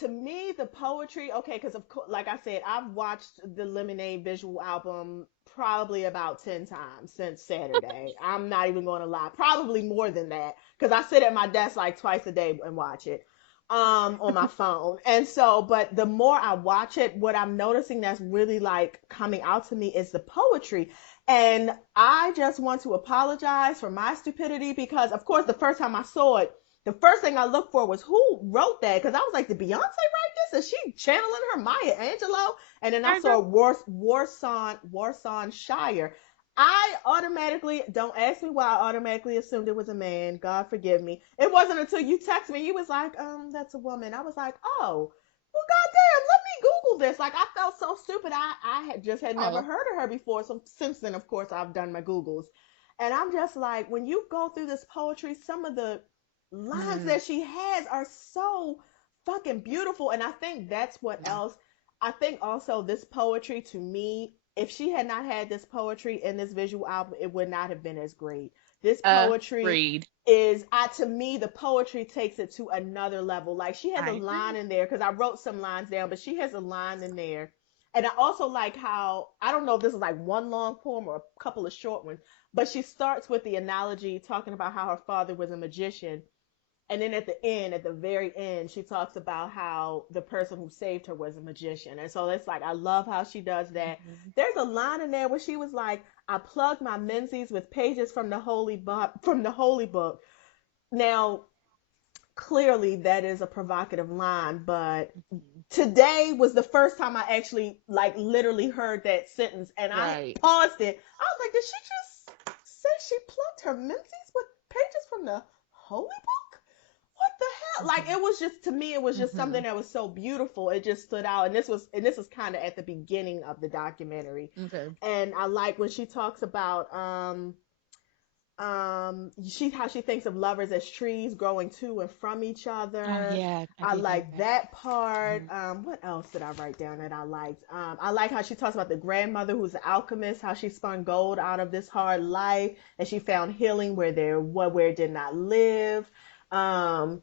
to me, the poetry, okay, because of course, like I said, I've watched the Lemonade visual album probably about 10 times since Saturday. I'm not even going to lie, probably more than that, because I sit at my desk like twice a day and watch it on my phone. And so, but the more I watch it, what I'm noticing that's really like coming out to me is the poetry. And I just want to apologize for my stupidity because, of course, the first time I saw it, the first thing I looked for was who wrote that, because I was like, did Beyonce write this? Is she channeling her Maya Angelou? And then I I know. saw Warsan Shire. I automatically, don't ask me why I automatically assumed it was a man. God forgive me. It wasn't until you texted me, you was like, that's a woman. I was like, oh, well, goddamn, let me Google this. Like, I felt so stupid. I had just had never Oh, heard of her before. So since then, of course, I've done my Googles. And I'm just like, when you go through this poetry, some of the lines mm, that she has are so fucking beautiful. And I think that's what yeah. else. I think also this poetry to me, if she had not had this poetry in this visual album, it would not have been as great. This poetry Agreed. is, to me, the poetry takes it to another level. Like she has a I line agree. in there, because I wrote some lines down, but she has a line in there. And I also like how, I don't know if this is like one long poem or a couple of short ones, but she starts with the analogy talking about how her father was a magician, and then at the end, at the very end, she talks about how the person who saved her was a magician. And so it's like, I love how she does that. Mhm. There's a line in there where she was like, I plugged my menses with pages from the holy book. Now, clearly that is a provocative line, but Mhm. today was the first time I actually like literally heard that sentence, and I Right. paused it. I was like, did she just say she plugged her menses with pages from the holy book? What the hell? Like, Mhm. it was just, to me, it was just something Mhm. that was so beautiful. It just stood out. And this was kind of at the beginning of the documentary. Okay. And I like when she talks about she how she thinks of lovers as trees growing to and from each Oh other. yeah, I I did hear like that. that part. Mhm. What else did I write down that I liked? I like how she talks about the grandmother who's an alchemist, how she spun gold out of this hard life, and she found healing where it did not live. um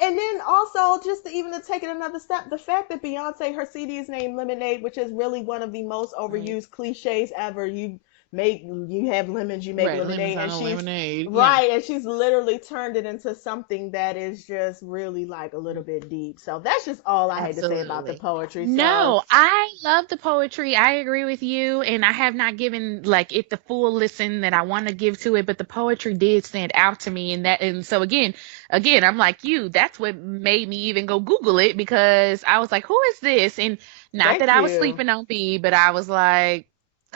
and then also, just to even to take it another step, the fact that Beyonce, her CD is named Lemonade, which is really one of the most Right. overused cliches ever. You have lemons, you make Right. Lemons lemonade, on and a she's lemonade. Yeah. right, and she's literally turned it into something that is just really like a little Mhm. bit deep. So that's just all I had to say about the Absolutely. poetry. So No, I love the poetry. I agree with you, and I have not given like it the full listen that I want to give to it, but the poetry did stand out to me, and that, and so again, I'm like you. That's what made me even go Google it, because I was like, "Who is this?" And not that thank I was you. sleeping on B, but I was like,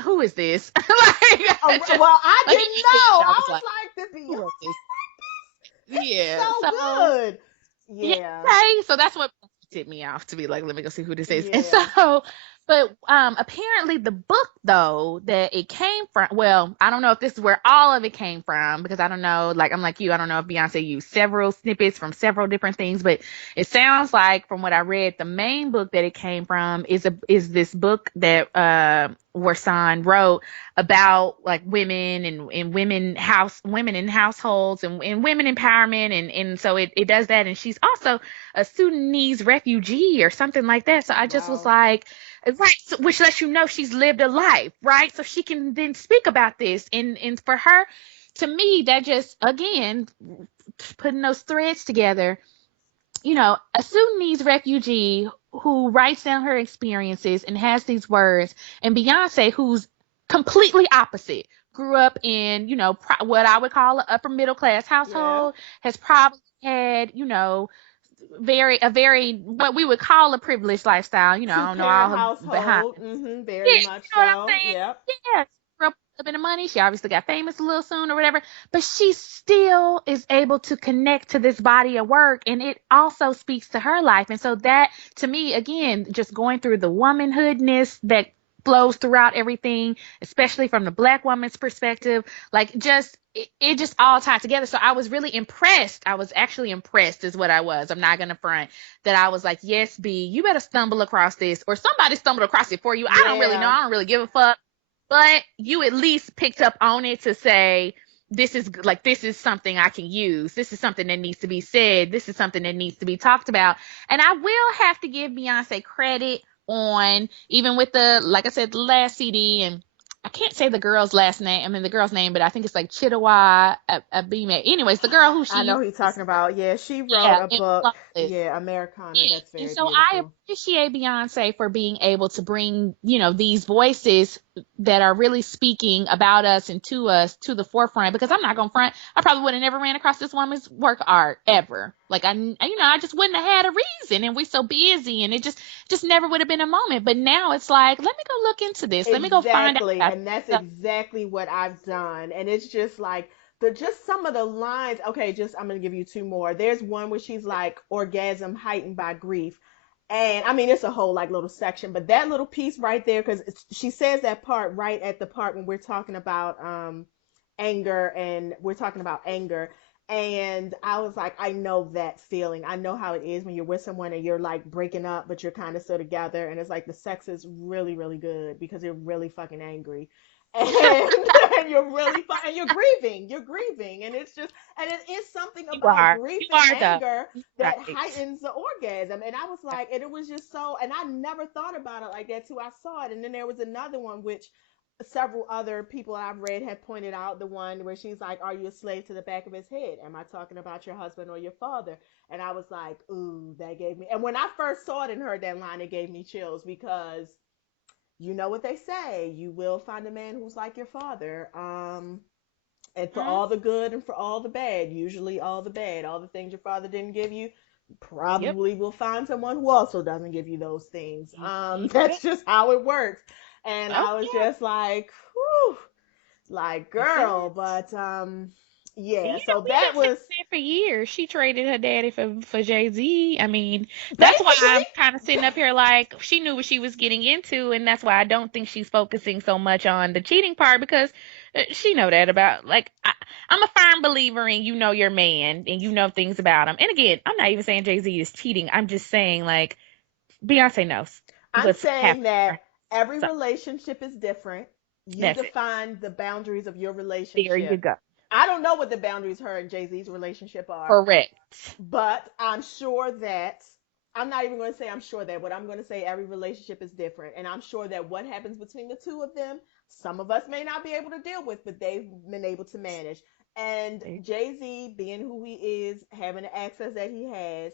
"Who is this?" Like, I just Well, I like didn't again, know. I I was was like, like, did "Who Beyonce wrote this?" write this? This is Yeah. so So good. yeah, Yeah. okay. So that's what tipped me off to be like, let me go see who this is. And Yeah. so, but apparently the book though that it came from, well, I don't know if this is where all of it came from, because I don't know, like I'm like you, I don't know if Beyonce used several snippets from several different things, but it sounds like from what I read, the main book that it came from is this book that Warsan wrote about like women and women in households and women empowerment, and so it does that, and she's also a Sudanese refugee or something like that. So I just was Wow. like, right, so, which lets you know she's lived a life, right? So she can then speak about this, and for her, to me, that just again putting those threads together, a Sudanese refugee who writes down her experiences and has these words, and Beyonce, who's completely opposite, grew up in, what I would call an upper middle class Yeah. household, has probably had, very what we would call a privileged lifestyle. I Two don't know all parent her behind. household. Yeah, Very you much know what I'm so. saying? Yep. Yeah. Grew up with a bit of money. She obviously got famous a little soon or whatever. But she still is able to connect to this body of work. And it also speaks to her life. And so that, to me, again, just going through the womanhoodness that flows throughout everything, especially from the Black woman's perspective, like just it just all tied together. So I was really impressed. I was actually impressed is what I was. I'm not gonna front that I was like, yes, B, you better stumble across this, or somebody stumbled across it for you. I don't really know. Yeah. I don't really give a fuck. But you at least picked up on it to say, this is like, this is something I can use. This is something that needs to be said. This is something that needs to be talked about. And I will have to give Beyonce credit on, even with the, like I said, the last CD, and I can't say the girl's last name. I mean the girl's name, but I think it's like Chidawai Abime. Anyways, the girl who I she know who you're used, talking about. Yeah, she wrote yeah, a in book. Flawless. Yeah, Americana. Yeah. That's And very so I beautiful. appreciate Beyonce for being able to bring, these voices that are really speaking about us and to us to the forefront, because I'm not going to front. I probably would have never ran across this woman's work art ever. Like I just wouldn't have had a reason, and we're so busy, and it just never would have been a moment. But now it's like, let me go look into this. Let me go find out Exactly. about And that's this. exactly what I've done. And it's just like just some of the lines. Okay, just I'm gonna give you two more. There's one where she's like orgasm heightened by grief. And I mean it's a whole like little section, but that little piece right there, because she says that part right at the part when we're talking about anger, and we're talking about anger. And I was like, I know that feeling. I know how it is when you're with someone and you're like breaking up, but you're kind of still together. And it's like the sex is really, really good because you're really fucking angry. And, and you're really and you're grieving. You're grieving. And it's just, and it is something You about are. grief You and are the anger that right. heightens the orgasm. And I was like, and it was just so, and I never thought about it like that too. I saw it. And then there was another one, which several other people I've read have pointed out, the one where she's like, "Are you a slave to the back of his head? Am I talking about your husband or your father?" And I was like, "Ooh, that gave me." And when I first saw it and heard that line, it gave me chills because you know what they say: you will find a man who's like your father. And for Mhm. all the good and for all the bad, usually all the bad, all the things your father didn't give you, Yep. probably will find someone who also doesn't give you those things. Yep. That's just how it works. And Oh I was yeah. just like, whew, like girl, Yes. but And yeah. So that Beyonce was been saying for years she traded her daddy for Jay-Z. I mean, that's why basically I'm kind of sitting up here like she knew what she was getting into, and that's why I don't think she's focusing so much on the cheating part, because she know that about, like, I'm a firm believer in, your man and things about him. And again, I'm not even saying Jay-Z is cheating. I'm just saying, like, Beyonce knows I'm what's saying happening. that every So relationship is different. You that's it. define the boundaries of your There you relationship. go. I don't know what the boundaries her and Jay Z's relationship are, Correct. but I'm sure that I'm not even going to say I'm sure that, but I'm going to say every relationship is different. And I'm sure that what happens between the two of them, some of us may not be able to deal with, but they've been able to manage. And Jay Z, being who he is, having the access that he has,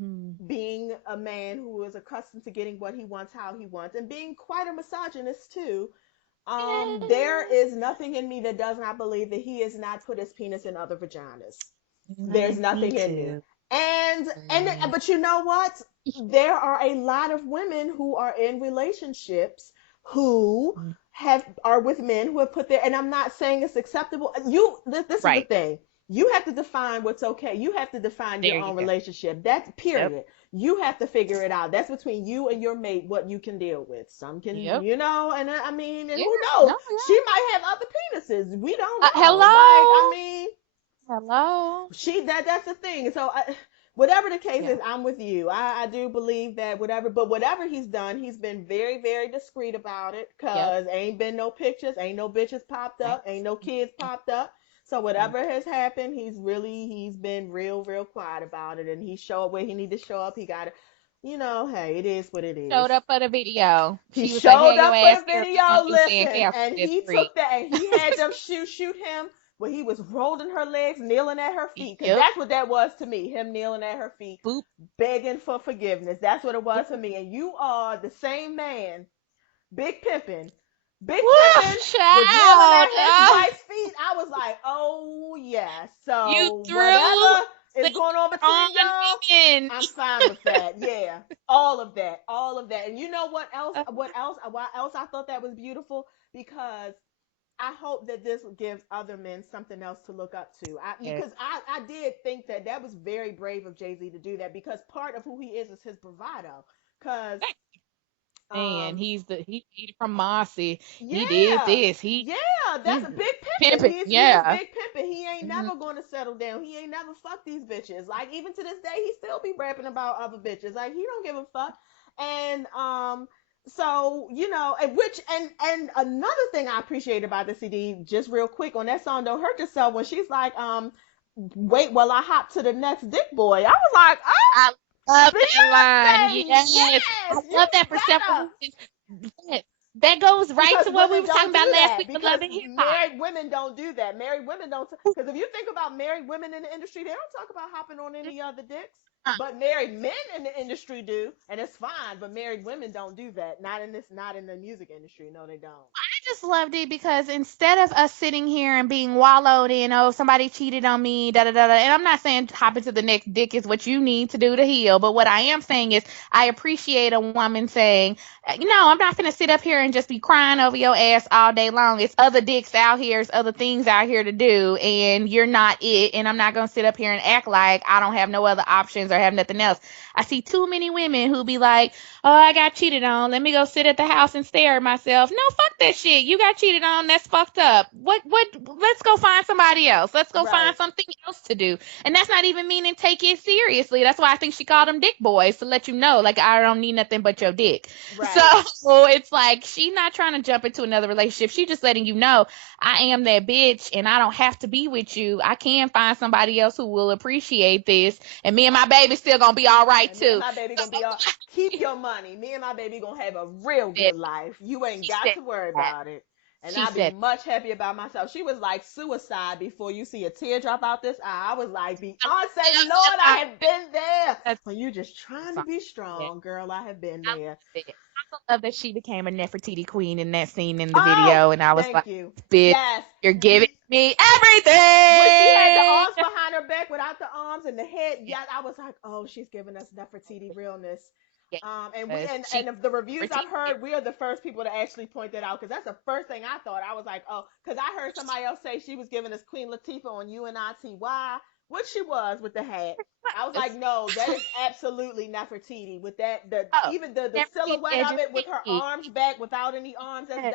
Mhm. being a man who is accustomed to getting what he wants, how he wants, and being quite a misogynist too, there Yeah. is nothing in me that does not believe that he has not put his penis in other vaginas. There's Me nothing in me. too. And but you know what? There are a lot of women who are in relationships who are with men who have put their, and I'm not saying it's acceptable. This is the Right. thing. You have to define what's okay. You have to define your There you own go. relationship. That's Yep. period. You have to figure it out. That's between you and your mate what you can deal with. Some can, Yep. and I mean, and Yeah. who No, knows? She yeah. might have other penises. We don't know. Like, I Hello. mean, Hello. that's the thing. So whatever the case Yeah. is, I'm with you. I do believe that whatever he's done, he's been very, very discreet about it. Yep. Cause ain't been no pictures, ain't no bitches popped up, ain't no kids popped up. So whatever has happened, he's been real, real quiet about it, and he show up where he need to show up. He got to, hey, it is what it is. Showed up for the video. He She was like, showed "Hey, your up for ass the here." You know, video. you saying Listen, chaos and at he three. took that, and he had them shoot him when he was rolling her legs, kneeling at her feet, because Yep. that's what that was to me. Him kneeling at her feet, Boop. begging for forgiveness. That's what it was for Boop. me. And you are the same man, Big Pimpin. Big Woo, Pimpin was kneeling child. at his wife's feet. I was like, oh yeah. You So threw whatever is Savior going on on between y'all, men. I'm fine with that. Yeah. All of that. All of that. And you know what else? Uh, What else? Why else I thought that was beautiful? Because I hope that this gives other men something else to look up to. yes. Because I did think that that was very brave of Jay Z to do that, because part of who he is his bravado. Because Man, um he from Mossy. He did yeah. this. Yeah, that's He's a big pimpin'. pimping. He's Yeah. big pimpin'. He ain't Mhm. never going to settle down. He ain't never fucked these bitches. Like even to this day, he still be rapping about other bitches. Like he don't give a fuck. And So and another thing I appreciate about the CD, just real quick on that song, "Don't Hurt Yourself," when she's like, wait while I hop to the next dick boy. I was like, I love that line. Beyonce, Yes. I yes, you love that for several better. reasons. Yes. That goes right Because to what we women were talking don't do about last that. week with Because Love and Hip Hop. married women don't do that. Married women don't. Because if you think about married women in the industry, they don't talk about hopping on any other dicks. But married men in the industry do, and it's fine. But married women don't do that. Not in the music industry. No, they don't. I just loved it because instead of us sitting here and being wallowed in, oh, somebody cheated on me, da da da da, and I'm not saying hopping to the next dick is what you need to do to heal, but what I am saying is I appreciate a woman saying, I'm not gonna sit up here and just be crying over your ass all day long. It's other dicks out here, it's other things out here to do, and you're not it, and I'm not gonna sit up here and act like I don't have no other options or have nothing else. I see too many women who be like, oh, I got cheated on. Let me go sit at the house and stare at myself. No, fuck that shit. You got cheated on. That's fucked up. What let's go find somebody else. Let's go find Right. something else to do. And that's not even meaning take it seriously. That's why I think she called them dick boys to let you know, like, I don't need nothing but your dick. So Right. it's like she not trying to jump into another relationship. She just letting you know I am that bitch and I don't have to be with you. I can find somebody else who will appreciate this. And me and my baby still gonna be all right And me and too. my baby gonna be all. Keep your money. Me and my baby gonna have a real good life. You ain't She got said to worry that. about it. And She I'll be said much happier about myself. She was like suicide before you see a tear drop out this eye. I was like, Beyonce, Lord, I have been there. that's When you just trying to song. be Yeah, strong, girl, I have been I there. love it. I also love that she became a Nefertiti queen in that scene in the Oh, video, and I was like, thank you. "Bitch, Yes. you're giving We me when she had the everything." arms behind her back without the arms and the head, yeah, I was like, oh, she's giving us Nefertiti realness. And we Yes, and she of the reviews I've Nefertiti. heard, we are the first people to actually point that out because that's the first thing I thought. I was like, oh, because I heard somebody else say she was giving us Queen Latifah on UNITY, which she was with the hat. I was like, Yes. no, that is absolutely Nefertiti with that the Oh, even the Nefertiti silhouette of edges it with her kinky. arms back without any arms. Yes.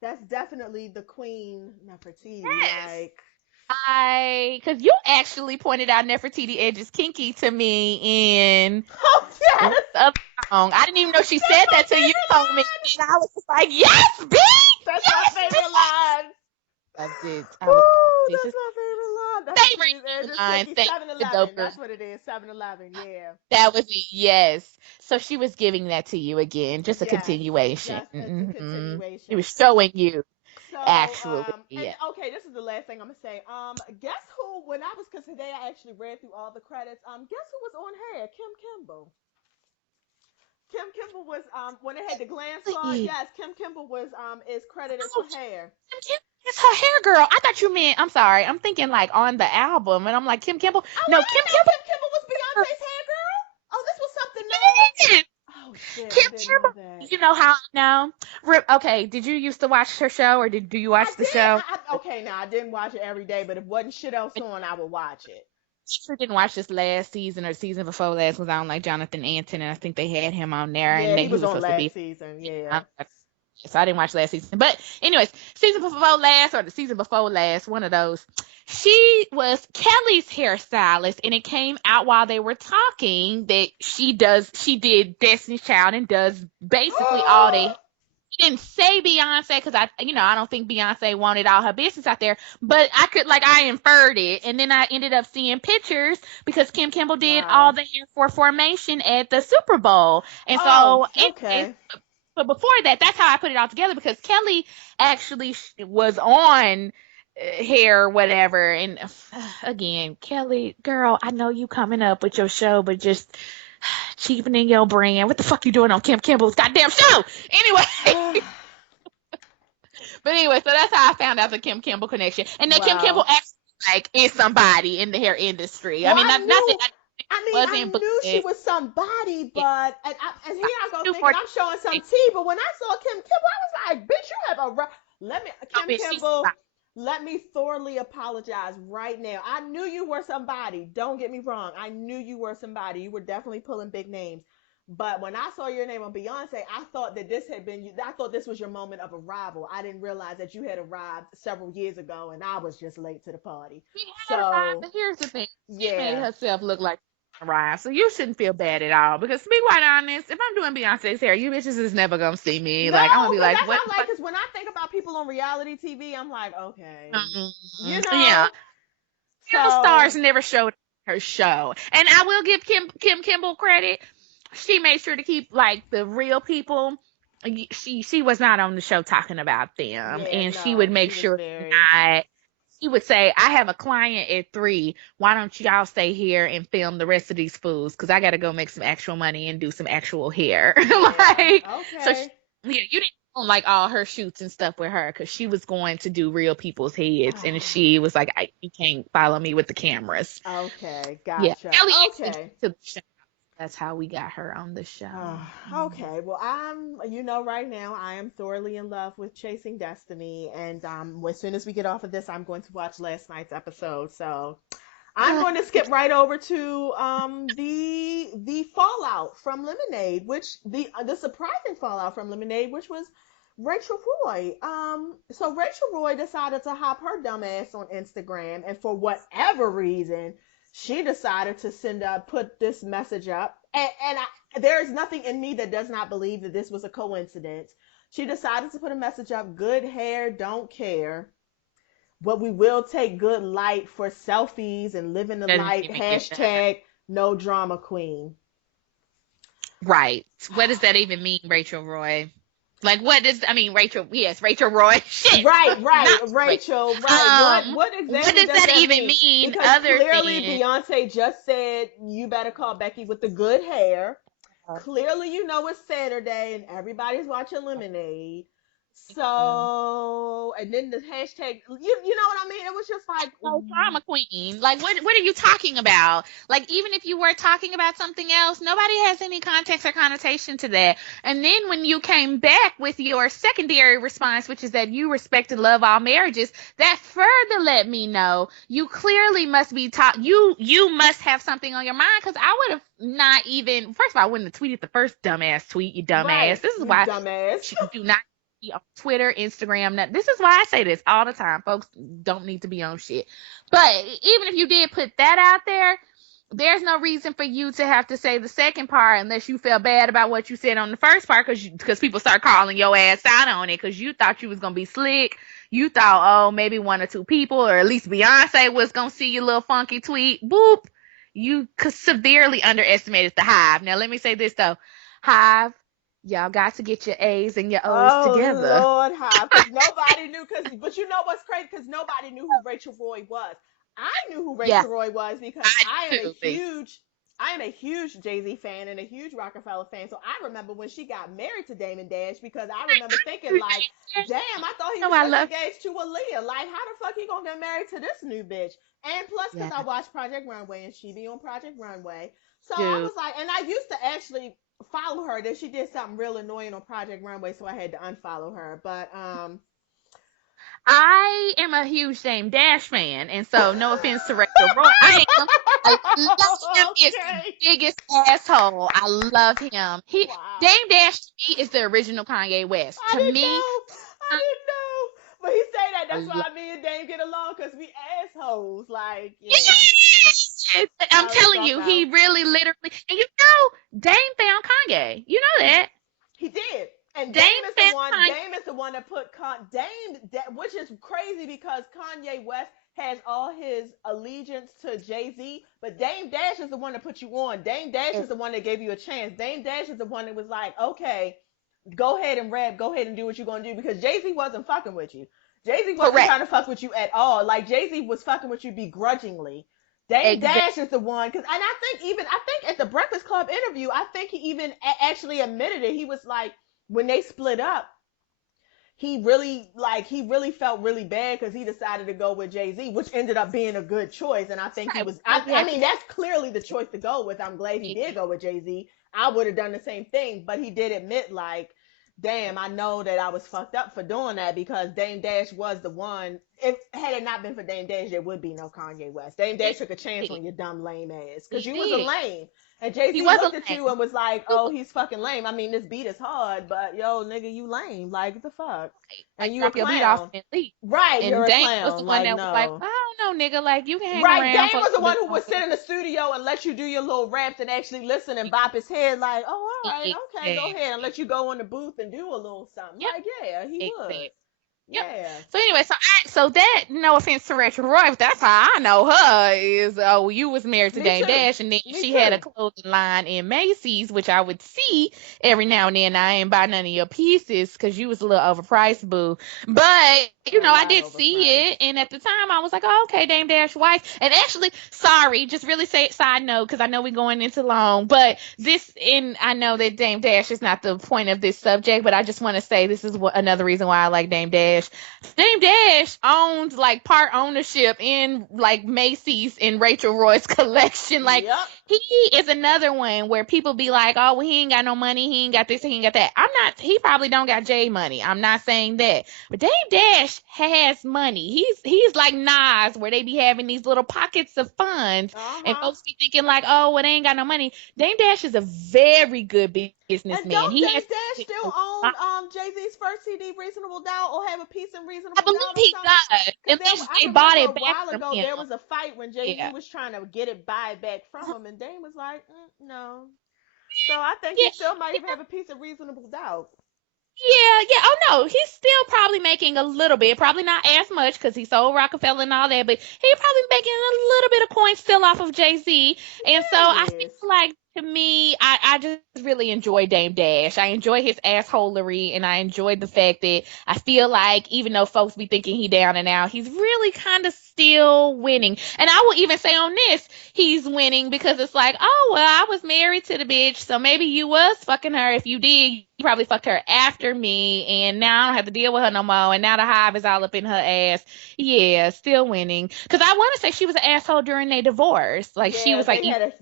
That's definitely the Queen Nefertiti. Yes. Like, Because you actually pointed out Nefertiti edges kinky to me in oh what's yes, the other song? I didn't even know she that's said my that till you favorite told me, line. and I was just like, "Yes, B, That's my yes, B." favorite line. Loved it. I was Woo, this that's is my favorite line. favorite Nefertiti's Edge is line. Kinky. Thank Seven you, Eleven. Doper. That's what it is. 7-Eleven. Yeah. That was it. Yes. So she was giving that to you again, just a Yes. continuation. Just a She was continuation. showing you So, actually. and Yeah. okay, this is the last thing I'm gonna say. Guess who? When I was, because today I actually read through all the credits. Guess who was on here? Kim Kimble. Kim Kimble was when it had the glam squad. Really? Yes, Kim Kimble was is credited Oh, for hair. It's her hair girl. I thought you meant. I'm sorry. I'm thinking like on the album, and I'm like Kim Kimble. Oh, No, I Kim didn't know Kimble. Kim Kimble was Beyonce's hair girl. Oh, this was something new. Yes. Oh shit, Kim I didn't know Kimble. that. You know how I know? Okay. Did you used to watch her show, or do you I watch the did. show? Okay, now I didn't watch it every day, but if wasn't shit else on, I would watch it. Sure didn't watch this last season or season before last because I don't like Jonathan Anton, and I think they had him on there, Yeah, and he he was was on supposed to last be. season. Yeah. I'm so I didn't watch last season. But anyways, season before last or the season before last, one of those. She was Kelly's hairstylist, and it came out while they were talking that she did Destiny's Child and does basically all they didn't say Beyonce because I don't think Beyonce wanted all her business out there, but I inferred it, and then I ended up seeing pictures because Kim Kimble did all Wow. the hair for Formation at the Super Bowl, and Oh, so anyways, okay. but before that, that's how I put it all together because Kelly actually was on hair, whatever. And again, Kelly, girl, I know you coming up with your show, but just cheapening your brand. What the fuck you doing on Kim Kimball's goddamn show? Anyway, but anyway, so that's how I found out the Kim Kimball connection. And then Kim Kimball Wow. actually is somebody in the hair industry. I Well, mean, I not that knew. I I wasn't, but knew she yeah, was somebody, but and here I go two thinking forty. I'm showing some tea. But when I saw Kim Kimble, I was like, "Bitch, you have a let me Oh, Kim bitch, she's Kimble." Let me thoroughly apologize right now. I knew you were somebody. Don't get me wrong. I knew you were somebody. You were definitely pulling big names. But when I saw your name on Beyonce, I thought that this had been. I thought this was your moment of arrival. I didn't realize that you had arrived several years ago, and I was just late to the party. she had arrived, So but here's the thing: she made yeah, herself look like. Right. So you shouldn't feel bad at all. Because to be quite honest, if I'm doing Beyonce's hair, you bitches is never gonna see me. No, Like I'm gonna be because like, that's what how I'm the like. fuck? Because when I think about people on reality TV, I'm like, okay, Yeah. Kimball So Stars never showed her show. And I will give Kim Kimball credit. She made sure to keep like the real people. She was not on the show talking about them, yeah, and she would no, make she was sure very. not. She would say, "I have a client at 3. Why don't y'all stay here and film the rest of these fools? Because I got to go make some actual money and do some actual hair." Yeah, Like, so okay. yeah, you didn't film, like all her shoots and stuff with her because she was going to do real people's heads, and she was like, "You can't follow me with the cameras." Okay, Yeah, gotcha. Kelly introduced Okay. to the show. That's how we got her on the show. Okay, well, right now, I am thoroughly in love with Chasing Destiny, and as soon as we get off of this, I'm going to watch last night's episode. So I'm Uh, going to skip right over to the fallout from Lemonade, which the surprising fallout from Lemonade, which was Rachel Roy. So Rachel Roy decided to hop her dumb ass on Instagram, and for whatever reason, she decided to put this message up, there is nothing in me that does not believe that this was a coincidence. She decided to put a message up: good hair, don't care, but we will take good light for selfies and live in the doesn't light. even get done. Hashtag no drama queen. Right. What does that even mean, Rachel Roy? Like, what does I mean, Rachel? Yes, Rachel Roy. Shit, Right, not Rachel. Rachel. Right. What What exactly does does that that even mean? mean, Because other clearly than Beyonce just said you better call Becky with the good hair. Clearly, it's Saturday and everybody's watching Lemonade. So, and then the hashtag, you know what I mean? It was just like, no drama queen? Like, what are you talking about? Like, even if you were talking about something else, nobody has any context or connotation to that. And then when you came back with your secondary response, which is that you respect and love all marriages, that further let me know you clearly must be taught. You must have something on your mind, because I would have not even. First of all, I wouldn't have tweeted the first dumbass tweet. You dumbass. right, This is you why dumbass. you do not be on Twitter, Instagram. This is why I say this all the time. Folks don't need to be on shit. But even if you did put that out there, there's no reason for you to have to say the second part unless you feel bad about what you said on the first part, because people start calling your ass out on it because you thought you was gonna be slick. You thought, oh, maybe 1 or 2 people, or at least Beyonce was gonna see your little funky tweet. Boop. You severely underestimated the Hive. Now let me say this though, Hive, y'all got to get your A's and your O's Oh together. Lord, how? Because nobody knew. But you know what's crazy? Because nobody knew who Rachel Roy was. I knew who Yeah, Rachel Roy was because I I am do a too. B. huge Jay Z fan and a huge Rockefeller fan. So I remember when she got married to Damon Dash, because I remember thinking like, damn, I thought he No, was I just love. engaged to Aaliyah. Like, how the fuck he gonna get married to this new bitch? And plus, because Yeah, I watched Project Runway and she be on Project Runway. So I dude. was like, and I used to actually follow her. Then she did something real annoying on Project Runway, so I had to unfollow her. But I am a huge Dame Dash fan, and so no offense to Rachel Roy, I am. I love him. He is the okay. biggest asshole. I love him. Wow. Dame Dash to me is the original Kanye West. I To didn't me, know. I didn't know. But he say that. I That's love. why me and Dame get along, because we assholes. Like, yeah. Yes! I'm Tell the telling fuck you, he out. really, literally, and Dame found Kanye. You know He that. he did. And Dame found Kanye. Dame is the one that put which is crazy because Kanye West has all his allegiance to Jay-Z, but Dame Dash is the one that put you on. Dame Dash is the one that gave you a chance. Dame Dash is the one that was like, okay, go ahead and rap, go ahead and do what you're gonna do, because Jay-Z wasn't fucking with you. Jay-Z wasn't Correct. trying to fuck with you at all. Like, Jay-Z was fucking with you begrudgingly. Dame Exactly. Dash is the one, because, and I think at the Breakfast Club interview, I think he even actually admitted it. He was like, when they split up, he really felt really bad because he decided to go with Jay-Z, which ended up being a good choice. And I think he Right. was, I Yeah. mean, that's clearly the choice to go with. I'm glad he did go with Jay-Z. I would have done the same thing, but he did admit, like, damn, I know that I was fucked up for doing that, because Dame Dash was the one. If had it not been for Dame Dash, there would be no Kanye West. Dame Dash took a chance He on your dumb lame ass because he you was a did. lame. And Jay He Z was a looked at you lame. and was like, "Oh, he's fucking lame. I mean, this beat is hard, but yo, nigga, you lame. Like, what the fuck? Like, And you a drop your beat off clown, and leave. right? And You're a Dame was the clown. one Like, that was like, no, I don't know, nigga, like you can hang Right, around Dame for a was the little one bit who would sit longer. in the studio and let you do your little raps and actually listen and bop his head like, oh, all right, okay, go Exactly. ahead, and let you go in the booth and do a little something. Yep. Like, yeah, he was. Exactly. Yep. Yeah. So anyway, so that, no offense to Rachel Roy, but that's how I know her is, oh, you was married to Me Dame too. Dash, and then Me she had a too. clothing line in Macy's, which I would see every now and then. I ain't buy none of your pieces because you was a little overpriced, boo. But A I lot did see overpriced. it, and at the time I was like, oh, okay, Dame Dash wife. And actually, sorry, just really say side note because I know we're going into long, but this, and I know that Dame Dash is not the point of this subject, but I just want to say this is another reason why I like Dame Dash. Dame Dash owns like part ownership in like Macy's in Rachel Roy's collection. Like Yep. he is another one where people be like, oh, well, he ain't got no money, he ain't got this, he ain't got that. I'm not. He probably don't got J money. I'm not saying that, but Dame Dash has money. He's like Nas, where they be having these little pockets of funds, Uh and huh. folks be thinking like, oh, well, they ain't got no money. Dame Dash is a very good And businessman. don't He has Dame Dash still own Jay Z's first CD, Reasonable Doubt, or have a piece in I Reasonable believe Doubt or he something? does. Because At least I they bought remember a it back while from ago him. there was a fight when Jay Z Yeah. was trying to get it buy back from him, and Dame was like, no. So I think he Yeah. still might have a piece of Reasonable Doubt. Yeah. Oh no, he's still probably making a little bit, probably not as much because he sold Rockefeller and all that, but he's probably making a little bit of coins still off of Jay Z. And so Yeah, he I is. feel like, to me, I just really enjoy Dame Dash. I enjoy his assholery, and I enjoy the fact that I feel like even though folks be thinking he down and out, he's really kind of still winning. And I will even say on this, he's winning because it's like, oh well, I was married to the bitch, so maybe you was fucking her. If you did, you probably fucked her after me, and now I don't have to deal with her no more. And now the hive is all up in her ass. Yeah, still winning. Because I want to say she was an asshole during their divorce. Like she Yeah, was like, they had a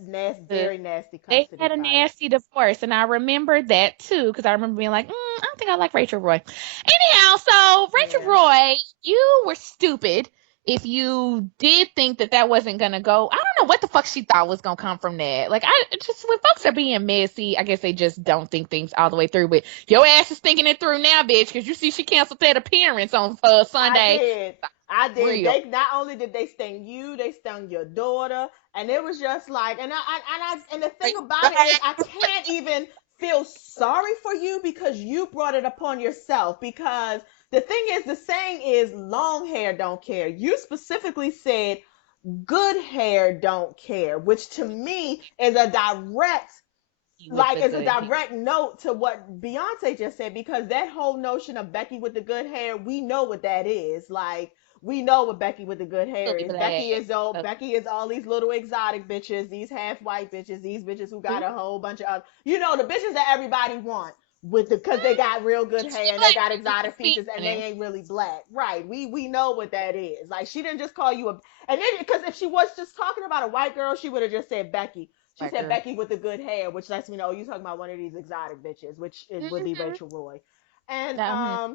very nasty they custody had a fight. nasty divorce, and I remember that too because I remember being like, I don't think I like Rachel Roy. Anyhow, so Rachel Yeah. Roy, you were stupid if you did think that that wasn't gonna go. I don't know what the fuck she thought was gonna come from that. Like, I just, when folks are being messy, I guess they just don't think things all the way through. But your ass is thinking it through now, bitch, because you see she canceled that appearance on I Sunday. did. I did. Real. They not only did they sting you, they stung your daughter, and it was just like, and the thing about it is, I can't even feel sorry for you because you brought it upon yourself. Because the thing is, the saying is, long hair don't care. You specifically said good hair don't care, which to me is a direct With like the as a good hair. direct note to what Beyonce just said, because that whole notion of Becky with the good hair, we know what that is. Like we know what Becky with the good hair Totally is. black. Becky is all these little exotic bitches, these half white bitches, these bitches who got a whole bunch of other, the bitches that everybody want with the because they got real good She hair and they black got with the exotic features and they feeling. ain't really black. Right. We know what that is. Like she didn't just call you a and then because if she was just talking about a white girl, she would have just said Becky. She Black said girl. Becky with the good hair, which lets me know you talking about one of these exotic bitches, which it would be Mm-hmm. Rachel Roy. And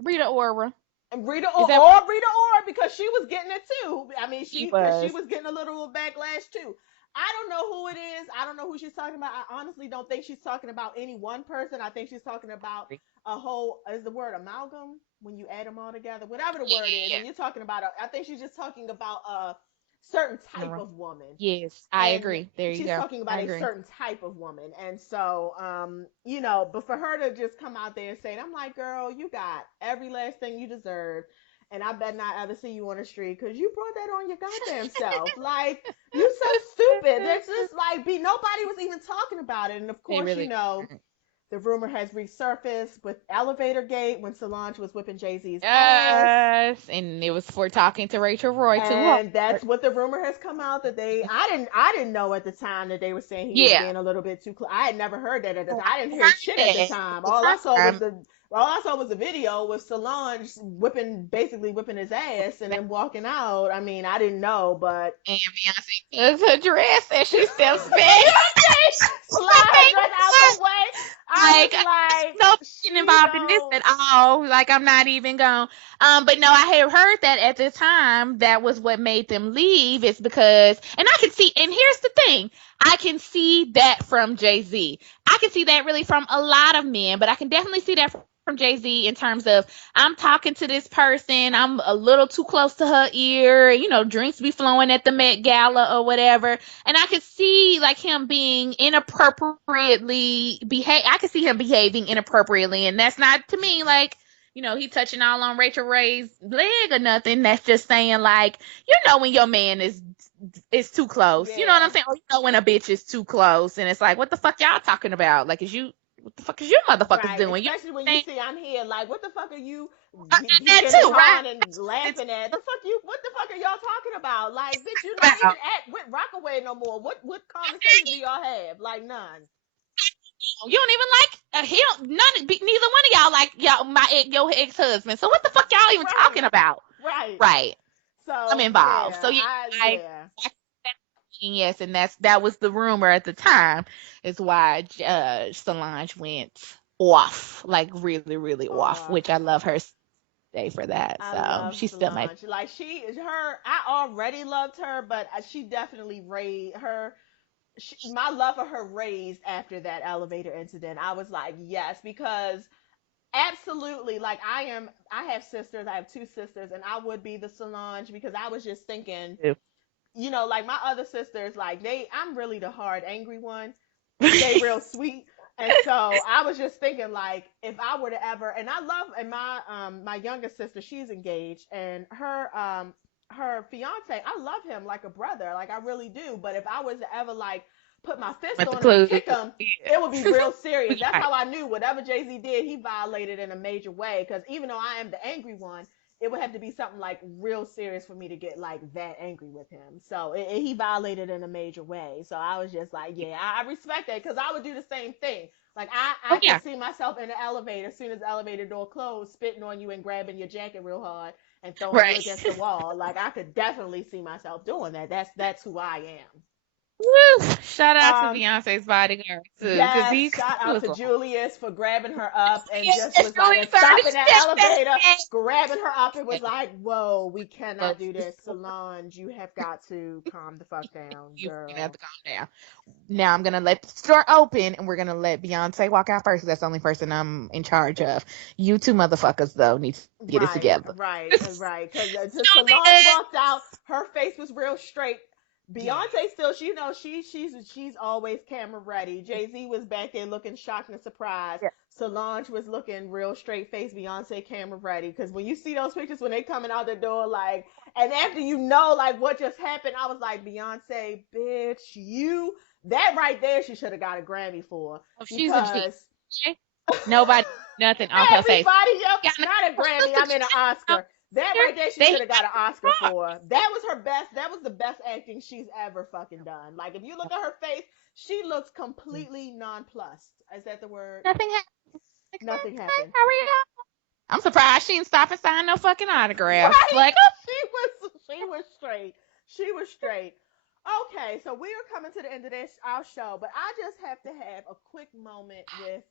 Rita Ora. Rita Is that what or Rita Ora because she was getting it too. I mean, she she was? was getting a little backlash too. I don't know who it is. I don't know who she's talking about. I honestly don't think she's talking about any one person. I think she's talking about a whole is the word amalgam when you add them all together. Whatever the word is, Yeah. and you're talking about I think she's just talking about a certain type General. of woman Yes, I and agree. There you she's go. talking I about a agree. certain type of woman. And so, but for her to just come out there and say it, I'm like, girl, you got every last thing you deserve. And I bet not ever see you on the street because you brought that on your goddamn self. Like, you so stupid. That's just like, nobody was even talking about it. And of They course, really. the rumor has resurfaced with Elevator Gate when Solange was whipping Jay Z's ass. Yes, and it was for talking to Rachel Roy too hard. And that's what the rumor has come out that I didn't know at the time that they were saying he was Yeah. being a little bit too close. I had never heard that at the time. I didn't hear Heard shit at the that time. the first time. All I saw was the video with Solange basically whipping his ass and then walking out. I mean, I didn't know, but And Beyonce took her dress and she steps back. Beyonce slide her dress out the way. I Like, was like, no being she involved in this knows. at all. Like, I'm not even going. But no, I had heard that at the time. That was what made them leave. Is because, and I can see. And here's the thing: I can see that from Jay Z. I can see that really from a lot of men, but I can definitely see that from from Jay-Z in terms of I'm talking to this person, I'm a little too close to her ear, drinks be flowing at the Met Gala or whatever. And I could see like him being inappropriately behave. I could see him behaving inappropriately, and that's not to me like he touching all on Rachel Ray's leg or nothing. That's just saying like when your man is too close. You know what I'm Yeah. saying? Or when a bitch is too close, and it's like, what the fuck y'all talking about? Like, what the fuck is you motherfuckers Right. doing? You Especially when you think see I'm here, like, what the fuck are you that geeking and too, right? hawing and It's laughing at? What the fuck are y'all talking about? Like, bitch, you're not even about at with Rockaway no more. What conversation do y'all have? Like, none. you don't even like he don't neither one of y'all like your ex husband. So what the fuck y'all even Right. talking about? Right. Right. I'm So involved. So yeah, yeah, I yeah. yes, and that was the rumor at the time, is why Solange went off, like really, really off, Oh, which I love her day for that. I So love she's still my Solange. Like I already loved her, but she definitely raised her. My love for her raised after that elevator incident. I was like, yes, because absolutely, like I have sisters. I have two sisters, and I would be the Solange because I was just thinking, like my other sisters, like I'm really the hard, angry one. They real sweet. And so I was just thinking, like, if I were to ever, and my youngest sister, she's engaged, and her fiance, I love him like a brother, like I really do. But if I was to ever like put my fist at the on him and club. kick him, Yeah. it would be real serious. That's Right. how I knew whatever Jay-Z did, he violated in a major way. Because even though I am the angry one, it would have to be something like real serious for me to get like that angry with him. So he violated in a major way. So I was just like, yeah, I respect that because I would do the same thing. Like I Oh could yeah. see myself in the elevator as soon as the elevator door closed, spitting on you and grabbing your jacket real hard and throwing you Right. against the wall. Like I could definitely see myself doing that. That's who I am. Woo. Shout out to Um, Beyonce's bodyguard too, because Yes, shout he out was to like, Julius for grabbing her up and just yes, was like, and Julius already stopping that said elevator, that. grabbing her up and was like, whoa, we cannot do Yes. this. Solange, you have got to calm the fuck down, You have girl. to calm down. Now I'm gonna let the store open, and we're gonna let Beyonce walk out first. 'Cause that's the only person I'm in charge of. You two motherfuckers though need to get it Right, together. right. Because Solange Julius. walked out, her face was real straight. Yeah. Beyonce still, she's always camera ready. Jay Z was back there looking shocked and surprised. Yeah. Solange was looking real straight face. Beyonce camera ready. Because when you see those pictures when they coming out the door, like, and after like what just happened, I was like, Beyonce, bitch, that right there, she should have got a Grammy for Oh, she's a G. because Nobody, nothing off her face. everybody, Yeah, not a her Grammy. sister I mean an Oscar. That right there, she They should have got an Oscar for. That was her best. That was the best acting she's ever fucking done. Like if you look at her face, she looks completely nonplussed. Is that the word? nothing happened. Like, Nothing okay, happened. hurry up. I'm surprised she didn't stop and sign no fucking autographs. Right? Like, She was straight. She was straight. Okay, so we are coming to the end of our show, but I just have to have a quick moment with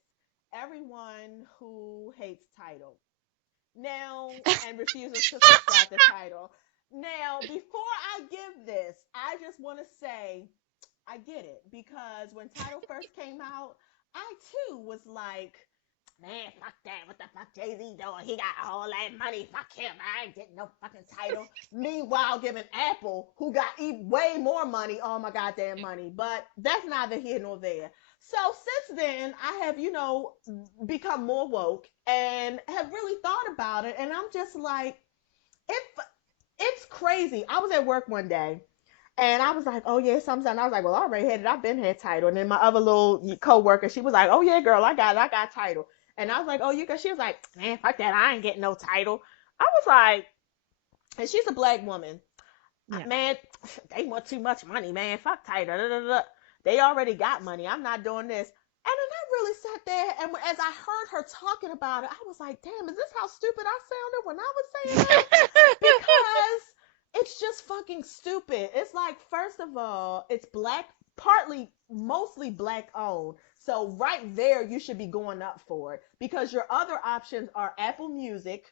everyone who hates Tidal now and refuses to subscribe to Tidal. Now, before I give this, I just want to say I get it because when Tidal first came out, I too was like, man, fuck that. What the fuck Jay Z doing? He got all that money. Fuck him. I ain't getting no fucking Tidal. Meanwhile, giving Apple, who got way more money, all my goddamn money. But that's neither here nor there. So since then, I have, become more woke and have really thought about it. And I'm just like, it, it's crazy. I was at work one day and I was like, oh yeah, sometimes I was like, well, I already had it. I've been had Tidal. And then my other little coworker, she was like, oh yeah, girl, I got Tidal. And I was like, oh, you got, she was like, man, fuck that. I ain't getting no Tidal. I was like, and she's a black woman. yeah. Man, they want too much money, man. Fuck Tidal. Da, da, da. They already got money. I'm not doing this. And then I really sat there, and as I heard her talking about it, I was like, damn, is this how stupid I sounded when I was saying that? Because it's just fucking stupid. It's like, first of all, it's black, mostly black owned. So right there, you should be going up for it because your other options are Apple Music,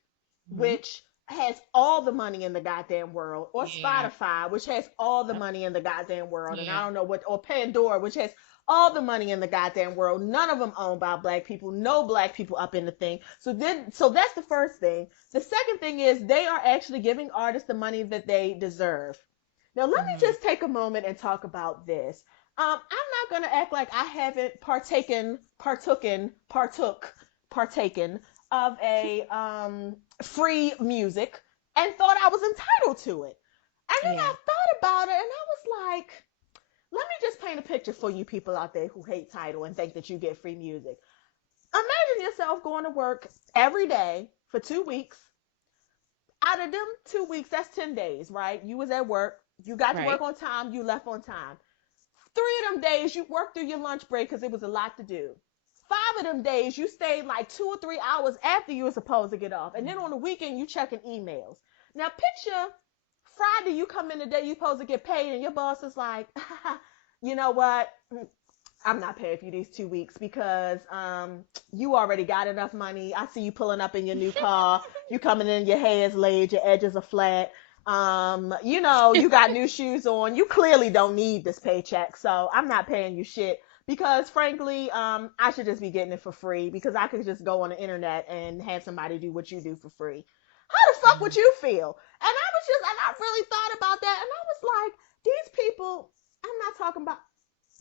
Mhm. which has all the money in the goddamn world, or Yeah. Spotify, which has all the Yep. money in the goddamn world, and I Yeah. don't know what, or Pandora, which has all the money in the goddamn world. None of them owned by black people. No black people up in the thing. So that's the first thing. The second thing is they are actually giving artists the money that they deserve. Now let me Hmm. just take a moment and talk about this. I'm not gonna act like I haven't partaken of a free music and thought I was entitled to it. And then Yeah. I thought about it and I was like, let me just paint a picture for you people out there who hate Tidal and think that you get free music. Imagine yourself going to work every day for 2 weeks. Out of them 2 weeks, that's 10 days, right? You was at work, you got to Right. work on time, you left on time. 3 of them days you worked through your lunch break because it was a lot to do. 5 of them days you stayed like 2 or 3 hours after you were supposed to get off. And then on the weekend you checking emails. Now picture Friday you come in the day you supposed to get paid and your boss is like, you know what? I'm not paying for you these 2 weeks because you already got enough money. I see you pulling up in your new car. You coming in, your hair is laid, your edges are flat. You got new shoes on. You clearly don't need this paycheck, so I'm not paying you shit because frankly, I should just be getting it for free because I could just go on the internet and have somebody do what you do for free. How the fuck would Mhm. you feel? And I really thought about that, and I was like, these people. I'm not talking about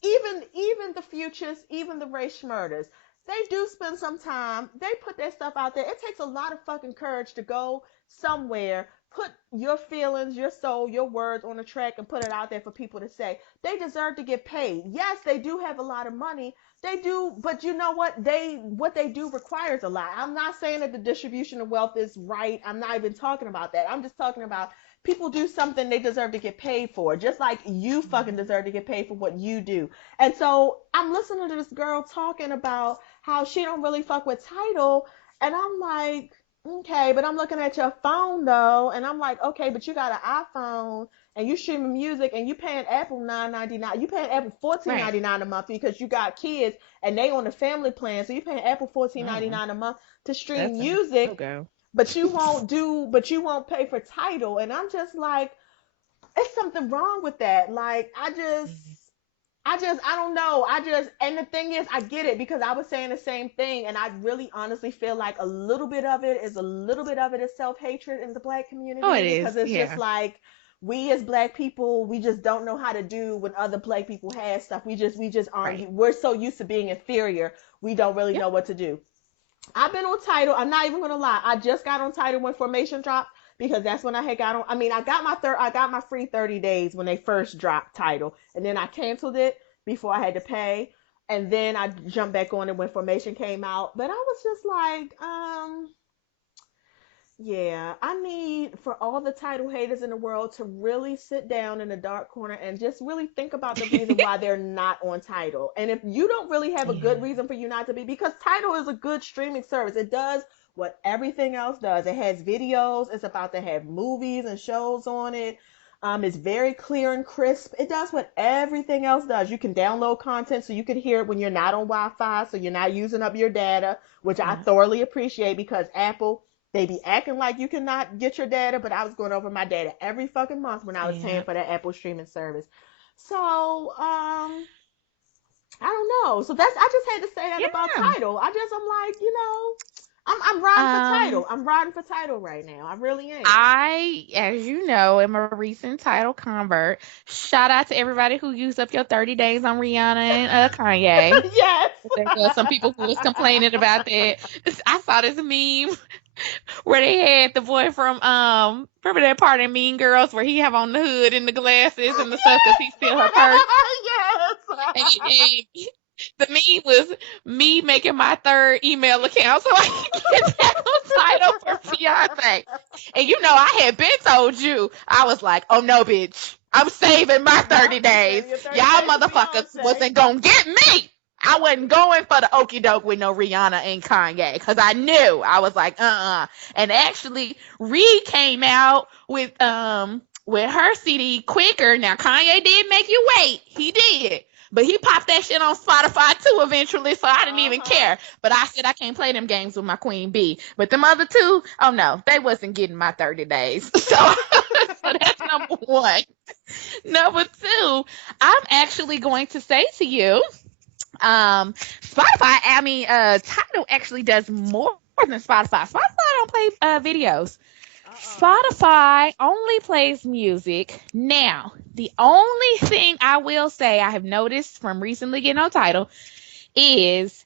even the futures, even the Ray Schmurders, they do spend some time. They put their stuff out there. It takes a lot of fucking courage to go somewhere, put your feelings, your soul, your words on a track and put it out there for people to say. They deserve to get paid. Yes, they do have a lot of money. They do, but you know what they do requires a lot. I'm not saying that the distribution of wealth is right. I'm not even talking about that. I'm just talking about people do something they deserve to get paid for, just like you fucking Mhm. deserve to get paid for what you do. And so I'm listening to this girl talking about how she don't really fuck with Tidal, and I'm like, okay, but I'm looking at your phone though, and I'm like, okay, but you got an iPhone and you streaming music and you paying Apple $9.99. You paying Apple fourteen Right. ninety nine a month because you got kids and they on the family plan, so you paying Apple fourteen ninety Mm. nine a month to stream That's a no music, go. but you won't pay for Tidal, and I'm just like, it's something wrong with that. Like I don't know. And the thing is, I get it because I was saying the same thing, and I really honestly feel like a little bit of it is self hatred in the black Oh, it community because is. it's just Yeah. like we as black people, we just don't know how to do when other black people have stuff. We just Right. aren't. We're so used to being inferior, we don't really Yep. know what to do. I've been on Tidal. I'm not even gonna lie. I just got on Tidal when Formation dropped because that's when I had got on. I mean, I got my free 30 days when they first dropped Tidal, and then I canceled it before I had to pay, and then I jumped back on it when Formation came out. But I was just like, yeah, I need for all the Tidal haters in the world to really sit down in a dark corner and just really think about the reason why they're not on Tidal. And if you don't really have a good Yeah. reason for you not to be, because Tidal is a good streaming service, it does what everything else does. It has videos, it's about to have movies and shows on it. It's very clear and crisp. It does what everything else does. You can download content so you can hear it when you're not on Wi-Fi, so you're not using up your data, which I Yeah. thoroughly appreciate because Apple, they be acting like you cannot get your data, but I was going over my data every fucking month when I was paying Yeah. for that Apple streaming service. So, I don't know. So that's I just had to say that about Yeah. Tidal. I'm like, I'm riding for Um, Tidal. I'm riding for Tidal right now. I really am. I, as you know, am a recent title convert. Shout out to everybody who used up your 30 days on Rihanna and Kanye. Yes. There were some people who was complaining about that. I saw this meme where they had the boy from remember that part in Mean Girls where he have on the hood and the glasses and the stuff because he steal her purse. And, and the meme was me making my third email account so I can get that title for Beyonce. And you know, I had been told you, I was like, oh no, bitch. I'm saving my Yep, 30 you days. saving your 30 Y'all days for motherfuckers Beyonce. wasn't gonna get me. I wasn't going for the okey doke with no Rihanna and Kanye because I knew I was like, And actually, Reed came out with her CD quicker. Now Kanye did make you wait. He did. But he popped that shit on Spotify too eventually, so I didn't even Uh-huh. care. But I said I can't play them games with my queen bee. But them other two, oh no, they wasn't getting my 30 days. So that's number one. Number two, I'm actually going to say to you, Spotify, Tidal actually does more than Spotify. Spotify don't play videos. Uh-uh. Spotify only plays music. Now, the only thing I will say I have noticed from recently getting on Tidal is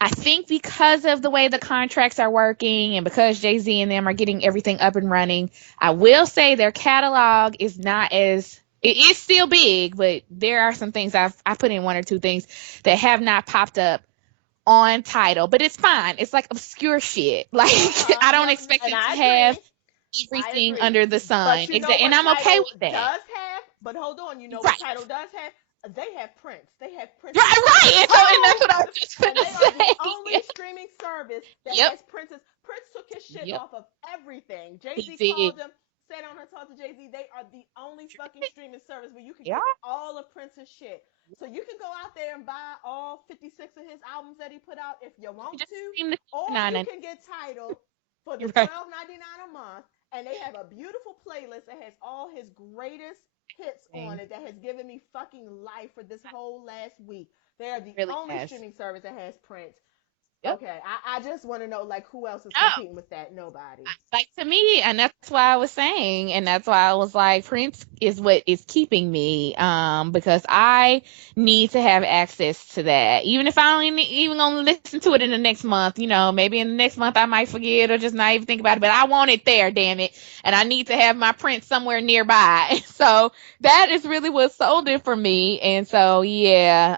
I think because of the way the contracts are working and because Jay-Z and them are getting everything up and running, I will say their catalog is not as it is still big, but there are some things I put in one or two things that have not popped up on Tidal, but it's fine. It's like obscure shit. Like I don't Yep. expect And it to I have agree. I everything agree. under the But sun. you know Exactly. And what I'm okay Title with that. does have? But hold on, you know what Right. Title does have? They have Prince. They have Prince's Right, right. catalog. And that's what I was just And gonna they are the say. only streaming service that Yep. has Prince's. Prince took his shit Yep. off of everything. Jay He Z did. called him, said on her talk to Jay Z, they are the only fucking streaming service where you can Yeah. get all of Prince's shit. So you can go out there and buy all 56 of his albums that he put out if you You want just to, stream the or you 9. can get Title for the You're right. $12.99 a month, and they have a beautiful playlist that has all his greatest hits on It it that has given me fucking life for this whole last week. They are the really only has. streaming service that has Prince. Yep. Okay, I just want to know like who else is No. competing with that? Nobody. Like to me, and that's why I was saying, and that's why I was like, Prince is what is keeping me, because I need to have access to that. Even if I only even gonna listen to it in the next month, maybe in the next month I might forget or just not even think about it, but I want it there, damn it, and I need to have my Prince somewhere nearby. So that is really what sold it for me, and so yeah,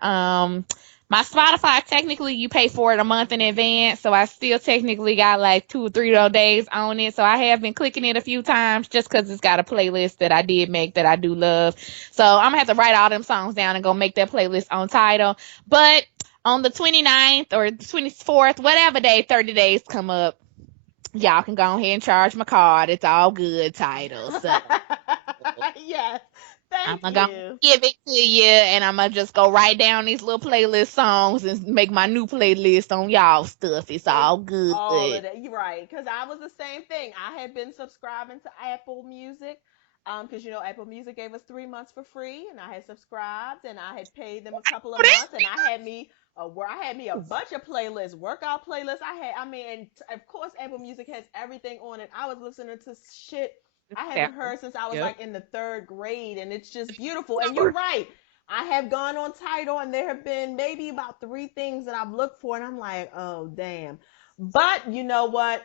my Spotify, technically, you pay for it a month in advance, so I still technically got like 2 or 3 of those days on it. So I have been clicking it a few times just because it's got a playlist that I did make that I do love. So I'm gonna have to write all them songs down and go make that playlist on Tidal. But on the 29th or the 24th, whatever day 30 days come up, y'all can go ahead and charge my card. It's all good, Tidal. So Yes, I'm thank gonna go you. give it to you, and I'm gonna just go write down these little playlist songs and make my new playlist on y'all stuff. It's And all good. all of that, you're right. Because I was the same thing. I had been subscribing to Apple Music, because Apple Music gave us 3 months for free, and I had subscribed, and I had paid them a couple of months, and I had me a bunch of playlists, workout playlists. And of course, Apple Music has everything on it. I was listening to shit I haven't heard since I was Yep. like in the third grade, and it's just beautiful. And you're right. I have gone on Tidal, and there have been maybe about three things that I've looked for, and I'm like, oh damn. But you know what?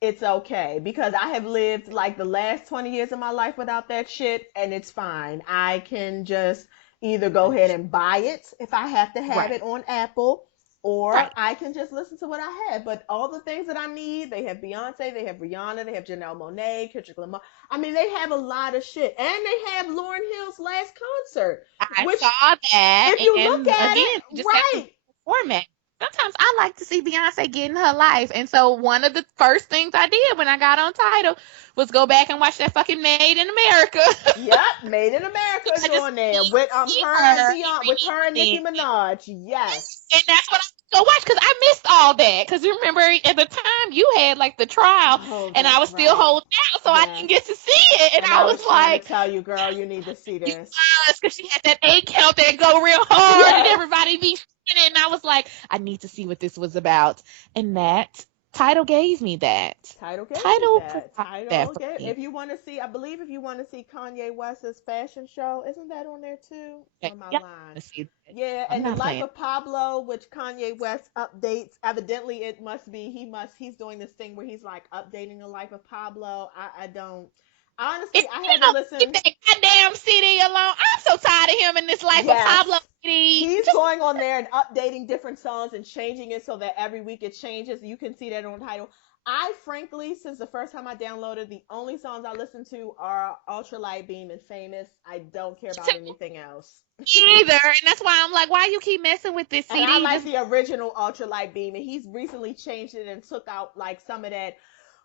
It's okay because I have lived like the last 20 years of my life without that shit, and it's fine. I can just either go ahead and buy it if I have to have Right. it on Apple, or Right. I can just listen to what I have. But all the things that I need, they have Beyonce, they have Rihanna, they have Janelle Monáe, Kendrick Lamar. I mean, they have a lot of shit, and they have Lauryn Hill's last concert, I which saw that, if you look and at again, it, just have the right, format. Sometimes I like to see Beyonce getting her life, and so one of the first things I did when I got on Tidal was go back and watch that fucking Made in America. yep, Made in America I is just on there need with to see her and her Beyonce, with her and Nicki everything. Minaj. Yes, And that's what I go watch because I missed all that. Because you remember at the time you had like the trial, oh, and I that's was still right. holding out, so I Yes, didn't get to see it. And and I I was was trying to like, tell you, girl, you need to see you this. because she had that 8 count that go real hard, and Yes, everybody be shooting it. And I was like, I need to see what this was about. And that Title gave me that. Tidal gave you Title that. provided that Tidal for gave. me. If you want to see, I believe if you want to see Kanye West's fashion show, isn't that on there too? Or Okay, am I yeah, lying? let's see that. Yeah, I'm and the not Life playing. of Pablo, which Kanye West updates. Evidently, it must be he's doing this thing where he's like updating the Life of Pablo. I don't. If Honestly, I you haven't don't leave listened. that goddamn CD alone, I'm so tired of him in this Life of Pablo Yes. CD. He's Just going on there and updating different songs and changing it so that every week it changes. You can see that on Tidal. I frankly, since the first time I downloaded, the only songs I listen to are Ultralight Beam and Famous. I don't care about anything else. either, and that's why I'm like, why you keep messing with this And I CD? like Just the original Ultralight Beam, and he's recently changed it and took out like some of that.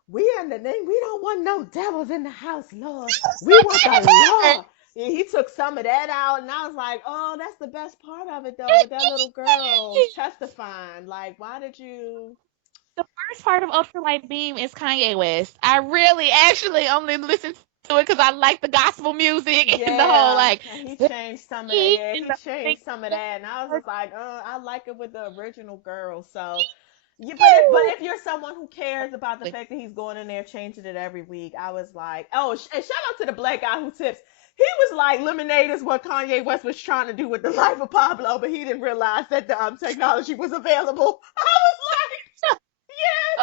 We in the name, we don't want no devils in the house, Lord. We want the part. law. he took some of that out, and I was like, oh, that's the best part of it though, with that little girl testifying. Like, why did you? The worst part of Ultralight Beam is Kanye West. I really actually only listen to it because I like the gospel music and the whole Yeah, like and he changed some of that. beat Yeah, and he the changed some of that, and I was just like, I like it with the original girl. So, yeah, but if you're someone who cares about the fact that he's going in there changing it every week, I was like, oh, and shout out to the black guy who tips. He was like, Lemonade is what Kanye West was trying to do with the life of Pablo, but he didn't realize that the technology was available. I was like, yes,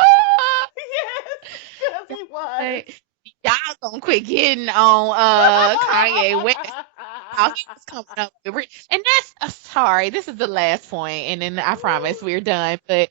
yes, because he was. Like, y'all gonna quit getting on Kanye West. How he was coming up with and that's sorry, this is the last point, and then I promise we're done. But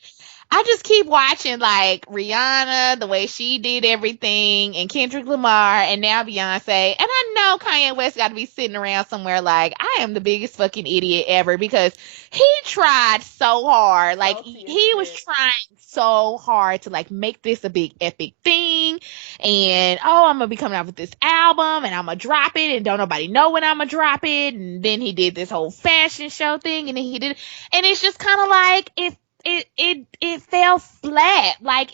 I just keep watching like Rihanna, the way she did everything, and Kendrick Lamar, and now Beyonce. And I know Kanye West got to be sitting around somewhere like, I am the biggest fucking idiot ever because he tried so hard. Like, Salty as he was shit. trying so hard to like make this a big epic thing. And oh, I'm gonna be coming out with this album and I'm gonna drop it and don't nobody know when I'm gonna drop it. And then he did this whole fashion show thing and then he did, and it's just kind of like it fell flat. Like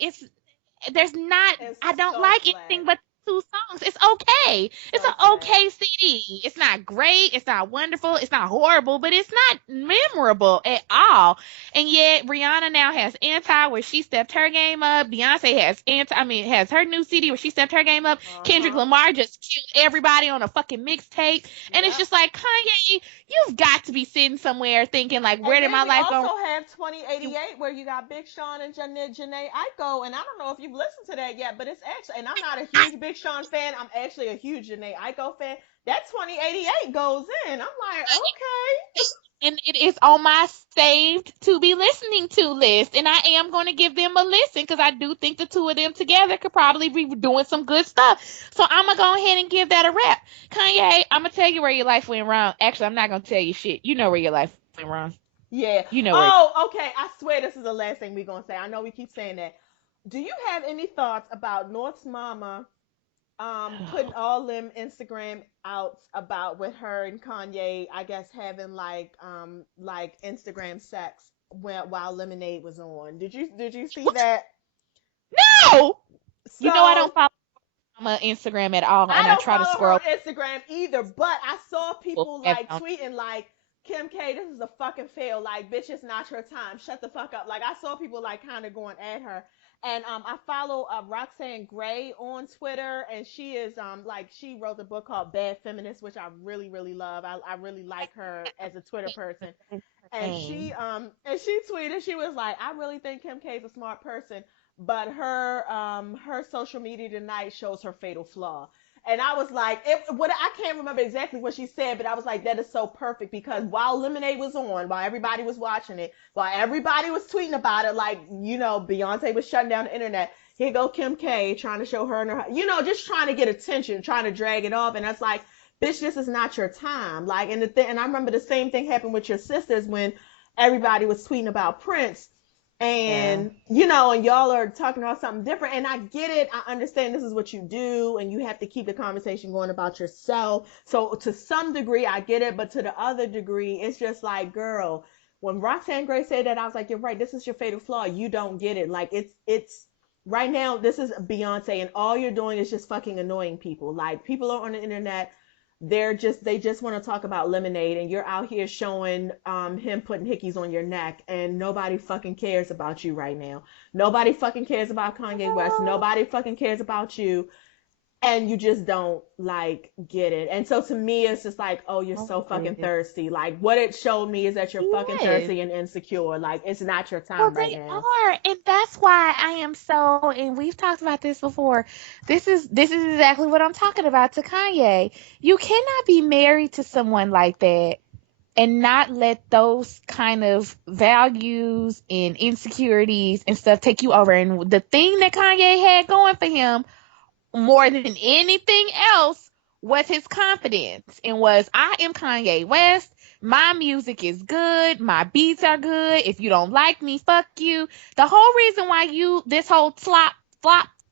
there's not, It's I don't so like flat. anything but two songs. It's okay. It's So an flat. okay CD. It's not great. It's not wonderful. It's not horrible, but it's not memorable at all. And yet Rihanna now has Anti where she stepped her game up. Beyonce has has her new CD where she stepped her game up. Kendrick Uh-huh. Lamar just killed everybody on a fucking mixtape. And it's Yep. just like, Kanye, you've got to be sitting somewhere thinking like, where And did then my we life also go? have 2088 where you got Big Sean and Janae Aiko. And I don't know if you've listened to that yet, but it's actually, and I'm not a huge Big Sean fan. I'm actually a huge Janae Aiko fan. That 2088 goes in. I'm like, okay. And it is on my saved to be listening to list. And I am going to give them a listen because I do think the two of them together could probably be doing some good stuff. So I'm going to go ahead and give that a rep. Kanye, I'm going to tell you where your life went wrong. Actually, I'm not going to tell you shit. You know where your life went wrong. Yeah. You know where. Oh, okay. I swear this is the last thing we're going to say. I know we keep saying that. Do you have any thoughts about North's mama putting all them Instagram outs about with her and Kanye, I guess having like Instagram sex while Lemonade was on. Did you see that? No! You know I don't So follow my Instagram at all. I And I don't try to follow her scroll. on Instagram either, but I saw people Have like on- tweeting like, Kim K, this is a fucking fail. Like, bitch, it's not your time. Shut the fuck up. Like, I saw people like kind of going at her. And I follow Roxanne Gray on Twitter, and she is like she wrote a book called Bad Feminist, which I really really love. I really like her as a Twitter person. And she tweeted, she was like, I really think Kim K is a smart person, but her social media tonight shows her fatal flaw. And I was like, I can't remember exactly what she said, but I was like, that is so perfect because while Lemonade was on, while everybody was watching it, while everybody was tweeting about it, like, Beyonce was shutting down the internet. Here go Kim K trying to show her and her, just trying to get attention, trying to drag it off. And that's like, bitch, this is not your time. Like, and I remember the same thing happened with your sisters when everybody was tweeting about Prince Yeah. and y'all are talking about something different, and I get it. I understand this is what you do and you have to keep the conversation going about yourself, so to some degree I get it, but to the other degree it's just like, girl, when Roxanne Gray said that, I was like, you're right, this is your fatal flaw. You don't get it. Like, it's right now, this is Beyonce, and all you're doing is just fucking annoying people. Like, people are on the internet, they just want to talk about Lemonade, and you're out here showing him putting hickeys on your neck, and nobody fucking cares about you right now. Nobody fucking cares about Kanye West. Nobody fucking cares about you, and you just don't like get it. And so to me it's just like, oh, you're so fucking thirsty. Like, what it showed me is that you're fucking Yes. thirsty and insecure. Like, it's not your Well, time right they now. are, and that's why I am so. And we've talked about this before. This is exactly what I'm talking about to Kanye. You cannot be married to someone like that and not let those kind of values and insecurities and stuff take you over. And the thing that Kanye had going for him more than anything else was his confidence, and was, I am Kanye West. My music is good. My beats are good. If you don't like me, fuck you. The whole reason why this whole flop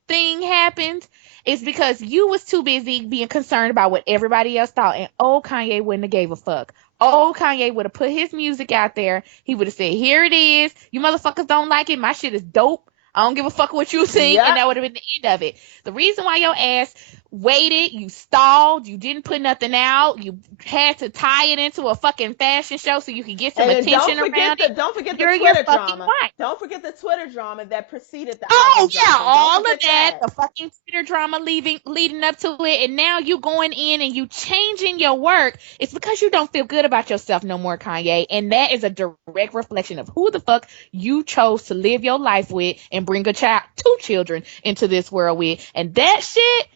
thing happened It's because you was too busy being concerned about what everybody else thought, and old Kanye wouldn't have gave a fuck. Old Kanye would have put his music out there. He would have said, "Here it is. You motherfuckers don't like it. My shit is dope. I don't give a fuck what you think," and Yep. that would have been the end of it. The reason why your ass waited, you stalled, you didn't put nothing out, you had to tie it into a fucking fashion show so you could get some And then attention around it. don't forget the You're Twitter fucking drama. right. Don't forget the Twitter drama that preceded the Oh album yeah, dropping. Don't all of forget that, that. the fucking Twitter drama leading up to it, and now you going in and you changing your work. It's because you don't feel good about yourself no more, Kanye, and that is a direct reflection of who the fuck you chose to live your life with and bring two children into this world with, and that shit.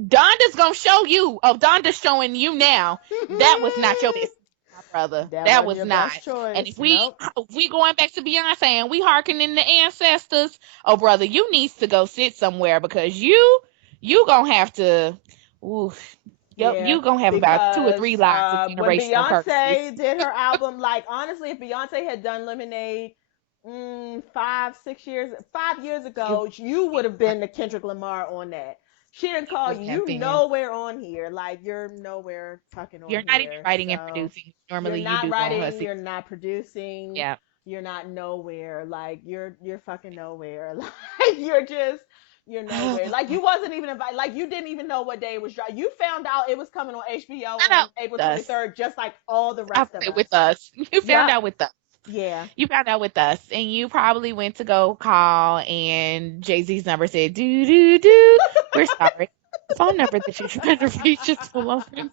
Donda's gonna show you. Oh, Donda's showing you now. That was not your best, my brother. That wasn't was your not. best choice. And if Nope. we going back to Beyonce and we hearkening the ancestors, oh brother, you needs to go sit somewhere because you gonna have to. Ooh, Yeah, you gonna have about 2 or 3 because lives of when generational curses. Beyonce did her album, like honestly, if Beyonce had done Lemonade 5 years ago, you would have been the Kendrick Lamar on that. She didn't call Would you. have You been. nowhere on here. Like you're nowhere fucking on You're not even here. writing and So producing. you're Normally you not do on writing. Hussy. You're not producing. Yeah. You're not nowhere. Like you're fucking nowhere. Like you're nowhere. Like you wasn't even invited. Like you didn't even know what day it was dropping. You found out it was coming on HBO Found out on April with us. 23rd, just like all the I rest of say us. with us. You found Yep. out with us. Yeah. You found out with us, and you probably went to go call, and Jay-Z's number said, "Do do do. We're sorry. The phone number that you're trying to reach is no longer in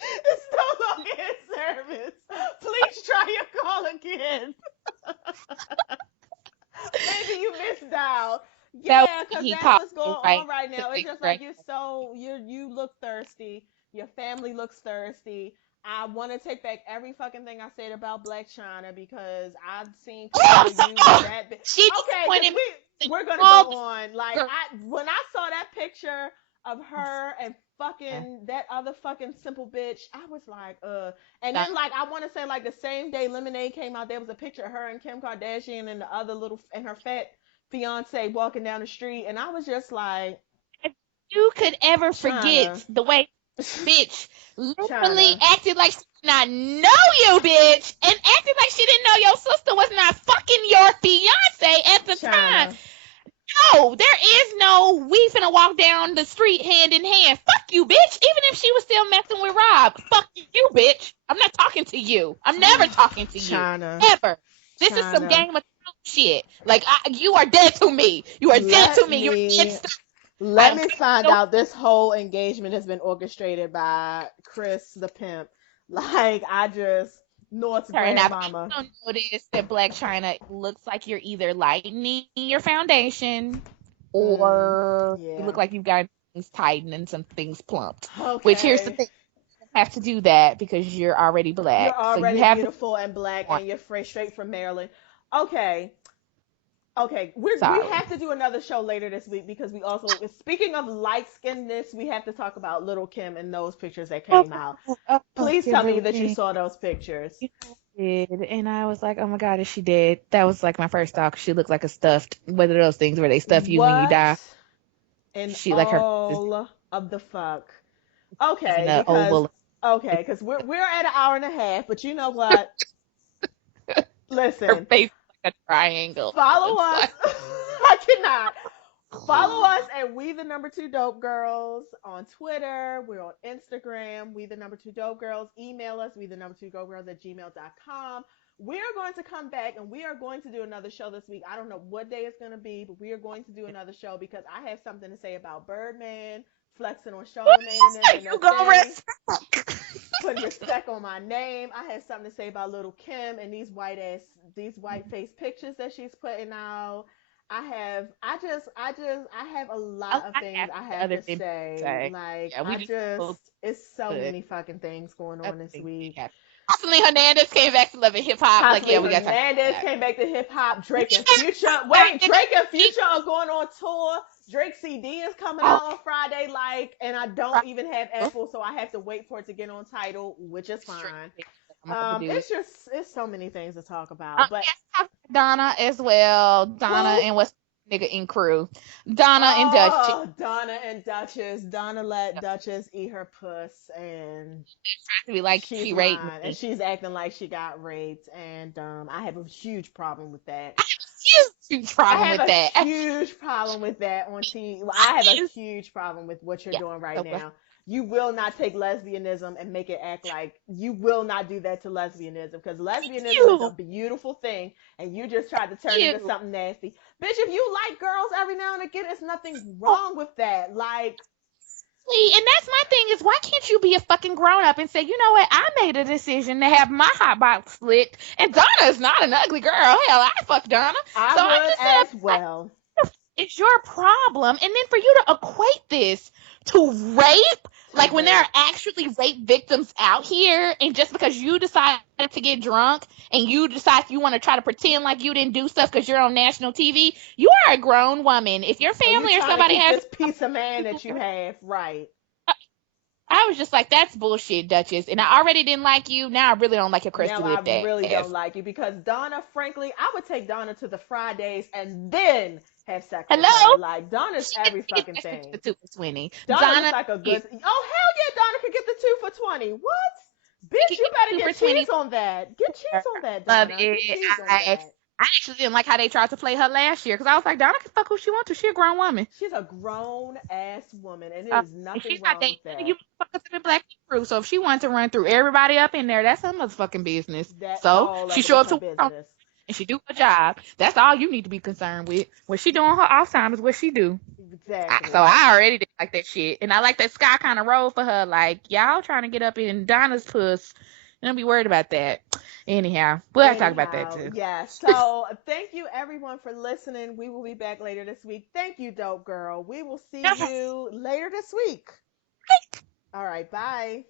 It's no longer in service. Please try your call again. Maybe you missed dial. That Yeah, because he that's called what's going right on right to now. It's make just like right. you look thirsty. Your family looks thirsty. I want to take back every fucking thing I said about Black China because I've seen people use that. She Okay, disappointed because me. we're gonna All go on. Like girl. when I saw that picture of her and Yeah. fucking that other fucking simple bitch, I was like, And That- then like I want to say like the same day Lemonade came out, there was a picture of her and Kim Kardashian and the other little and her fat fiance walking down the street, and I was just like, If you could ever forget China, the way bitch literally China, acted like she did not know you, bitch, and acted like she didn't know your sister was not fucking your fiance at the time. China. No, there is no we finna walk down the street hand in hand. Fuck you, bitch. Even if she was still messing with Rob. Fuck you, bitch. I'm not talking to you. I'm never talking to you. China. Ever. This is some China. Game of Thrones shit. Like, you are dead to me. You are dead to me. You're dead to Let me find out this whole engagement has been orchestrated by Chris the pimp. Like, I just North's her. And I've grandmama. also noticed that Black China looks like you're either lightening your foundation or you Yeah. look like you've got things tightened and some things plumped. Okay. Which here's the thing. You have to do that because you're already black. You're already so you have beautiful and black, and you're straight from Maryland. Okay. We Sorry. have to do another show later this week because we also, speaking of light skinnedness, we have to talk about Little Kim and those pictures that came out. Please tell me that you saw those pictures. Did, and I was like, oh my god, is she dead? That was like my first thought. She looked like a stuffed. One of those things where they stuff you when you die. And She like her all of the fuck. Okay, an because we're at an hour and a half, but you know what? her Listen, face like a triangle. follow It's us. I cannot. Follow us at We the Number Two Dope Girls on Twitter. We're on Instagram, We the Number Two Dope Girls. Email us, We the Number Two Dope Girls at gmail.com. We are going to come back and we are going to do another show this week. I don't know what day it's going to be, but we are going to do another show because I have something to say about Birdman, flexing on Charlamagne and you go Respeck. put respect on my name. I have something to say about Little Kim and these white face pictures that she's putting out. I have a lot of things I have to say. Like it's so many fucking things going on this week. Jocelyn Hernandez came back to Love and Hip Hop. Like, yeah, we got time. Hernandez came back to hip hop. Drake and Future. Wait, Drake and Future are going on tour. Drake's CD is coming out on Friday. Like, and I don't even have Apple, so I have to wait for it to get on Tidal, which is fine. It's so many things to talk about. But Donna as well. Donna and what's nigga in crew. Donna and Dutch Oh, Donna and Duchess. Donna let Duchess eat her puss, and to be like she's she raped lying, and me. she's acting like she got raped, and I have a huge problem with that. Huge I problem have with a that. huge problem with that on TV. I have a Yes. huge problem with what you're Yeah. doing right So, now. You will not take lesbianism and make it act like you will not do that to lesbianism, because lesbianism is a you, beautiful thing, and you just tried to turn it into you. something nasty. Bitch, if you like girls every now and again, there's nothing wrong with that. Like, See, and that's my thing is why can't you be a fucking grown up and say, you know what, I made a decision to have my hot box slicked, and Donna is not an ugly girl. Hell, I fuck Donna. I So I'm would just as saying, well. it's your problem. And then for you to equate this to rape, To like when there rape. are actually rape victims out here, and just because you decided to get drunk and you decide you want to try to pretend like you didn't do stuff because you're on national TV, you are a grown woman. If your And you family or trying to somebody keep has, this piece of man that you have, right. I was just like, that's bullshit, Duchess. And I already didn't like you. Now I really don't like your Now crusty I lipped really don't ass. like you, because Donna, frankly, I would take Donna to the Fridays and then have sex with her. Hello? Like, Donna's She every get fucking that shit thing. for 2 for 20. Donna looks Donna, like a is- good. Oh hell yeah, Donna could get the 2 for 20. What? she Bitch, can you get better two for get 20. cheese on that. Get cheese on that, Love Donna. Get it. cheese on I that. actually didn't like how they tried to play her last year because I was like, Donna can fuck who she wants to. She a grown woman. She's a grown ass woman, and it is And nothing she's not wrong dating with none of you that. motherfuckers in the black crew. So if she wants to run through everybody up in there, that's her motherfucking business. That So all she of it show is up her to work on business. and she do her job. That's all you need to be concerned with. What she doing her off time is what she do. So Exactly. I already didn't like that shit. And I like that Sky kind of rolled for her. Like, y'all trying to get up in Donna's puss. Don't be worried about that. Anyhow, we'll have to talk about that Anyhow, too. yes. So thank you everyone for listening. We will be back later this week. Thank you, dope girl. We will see you later this week. All right. Bye.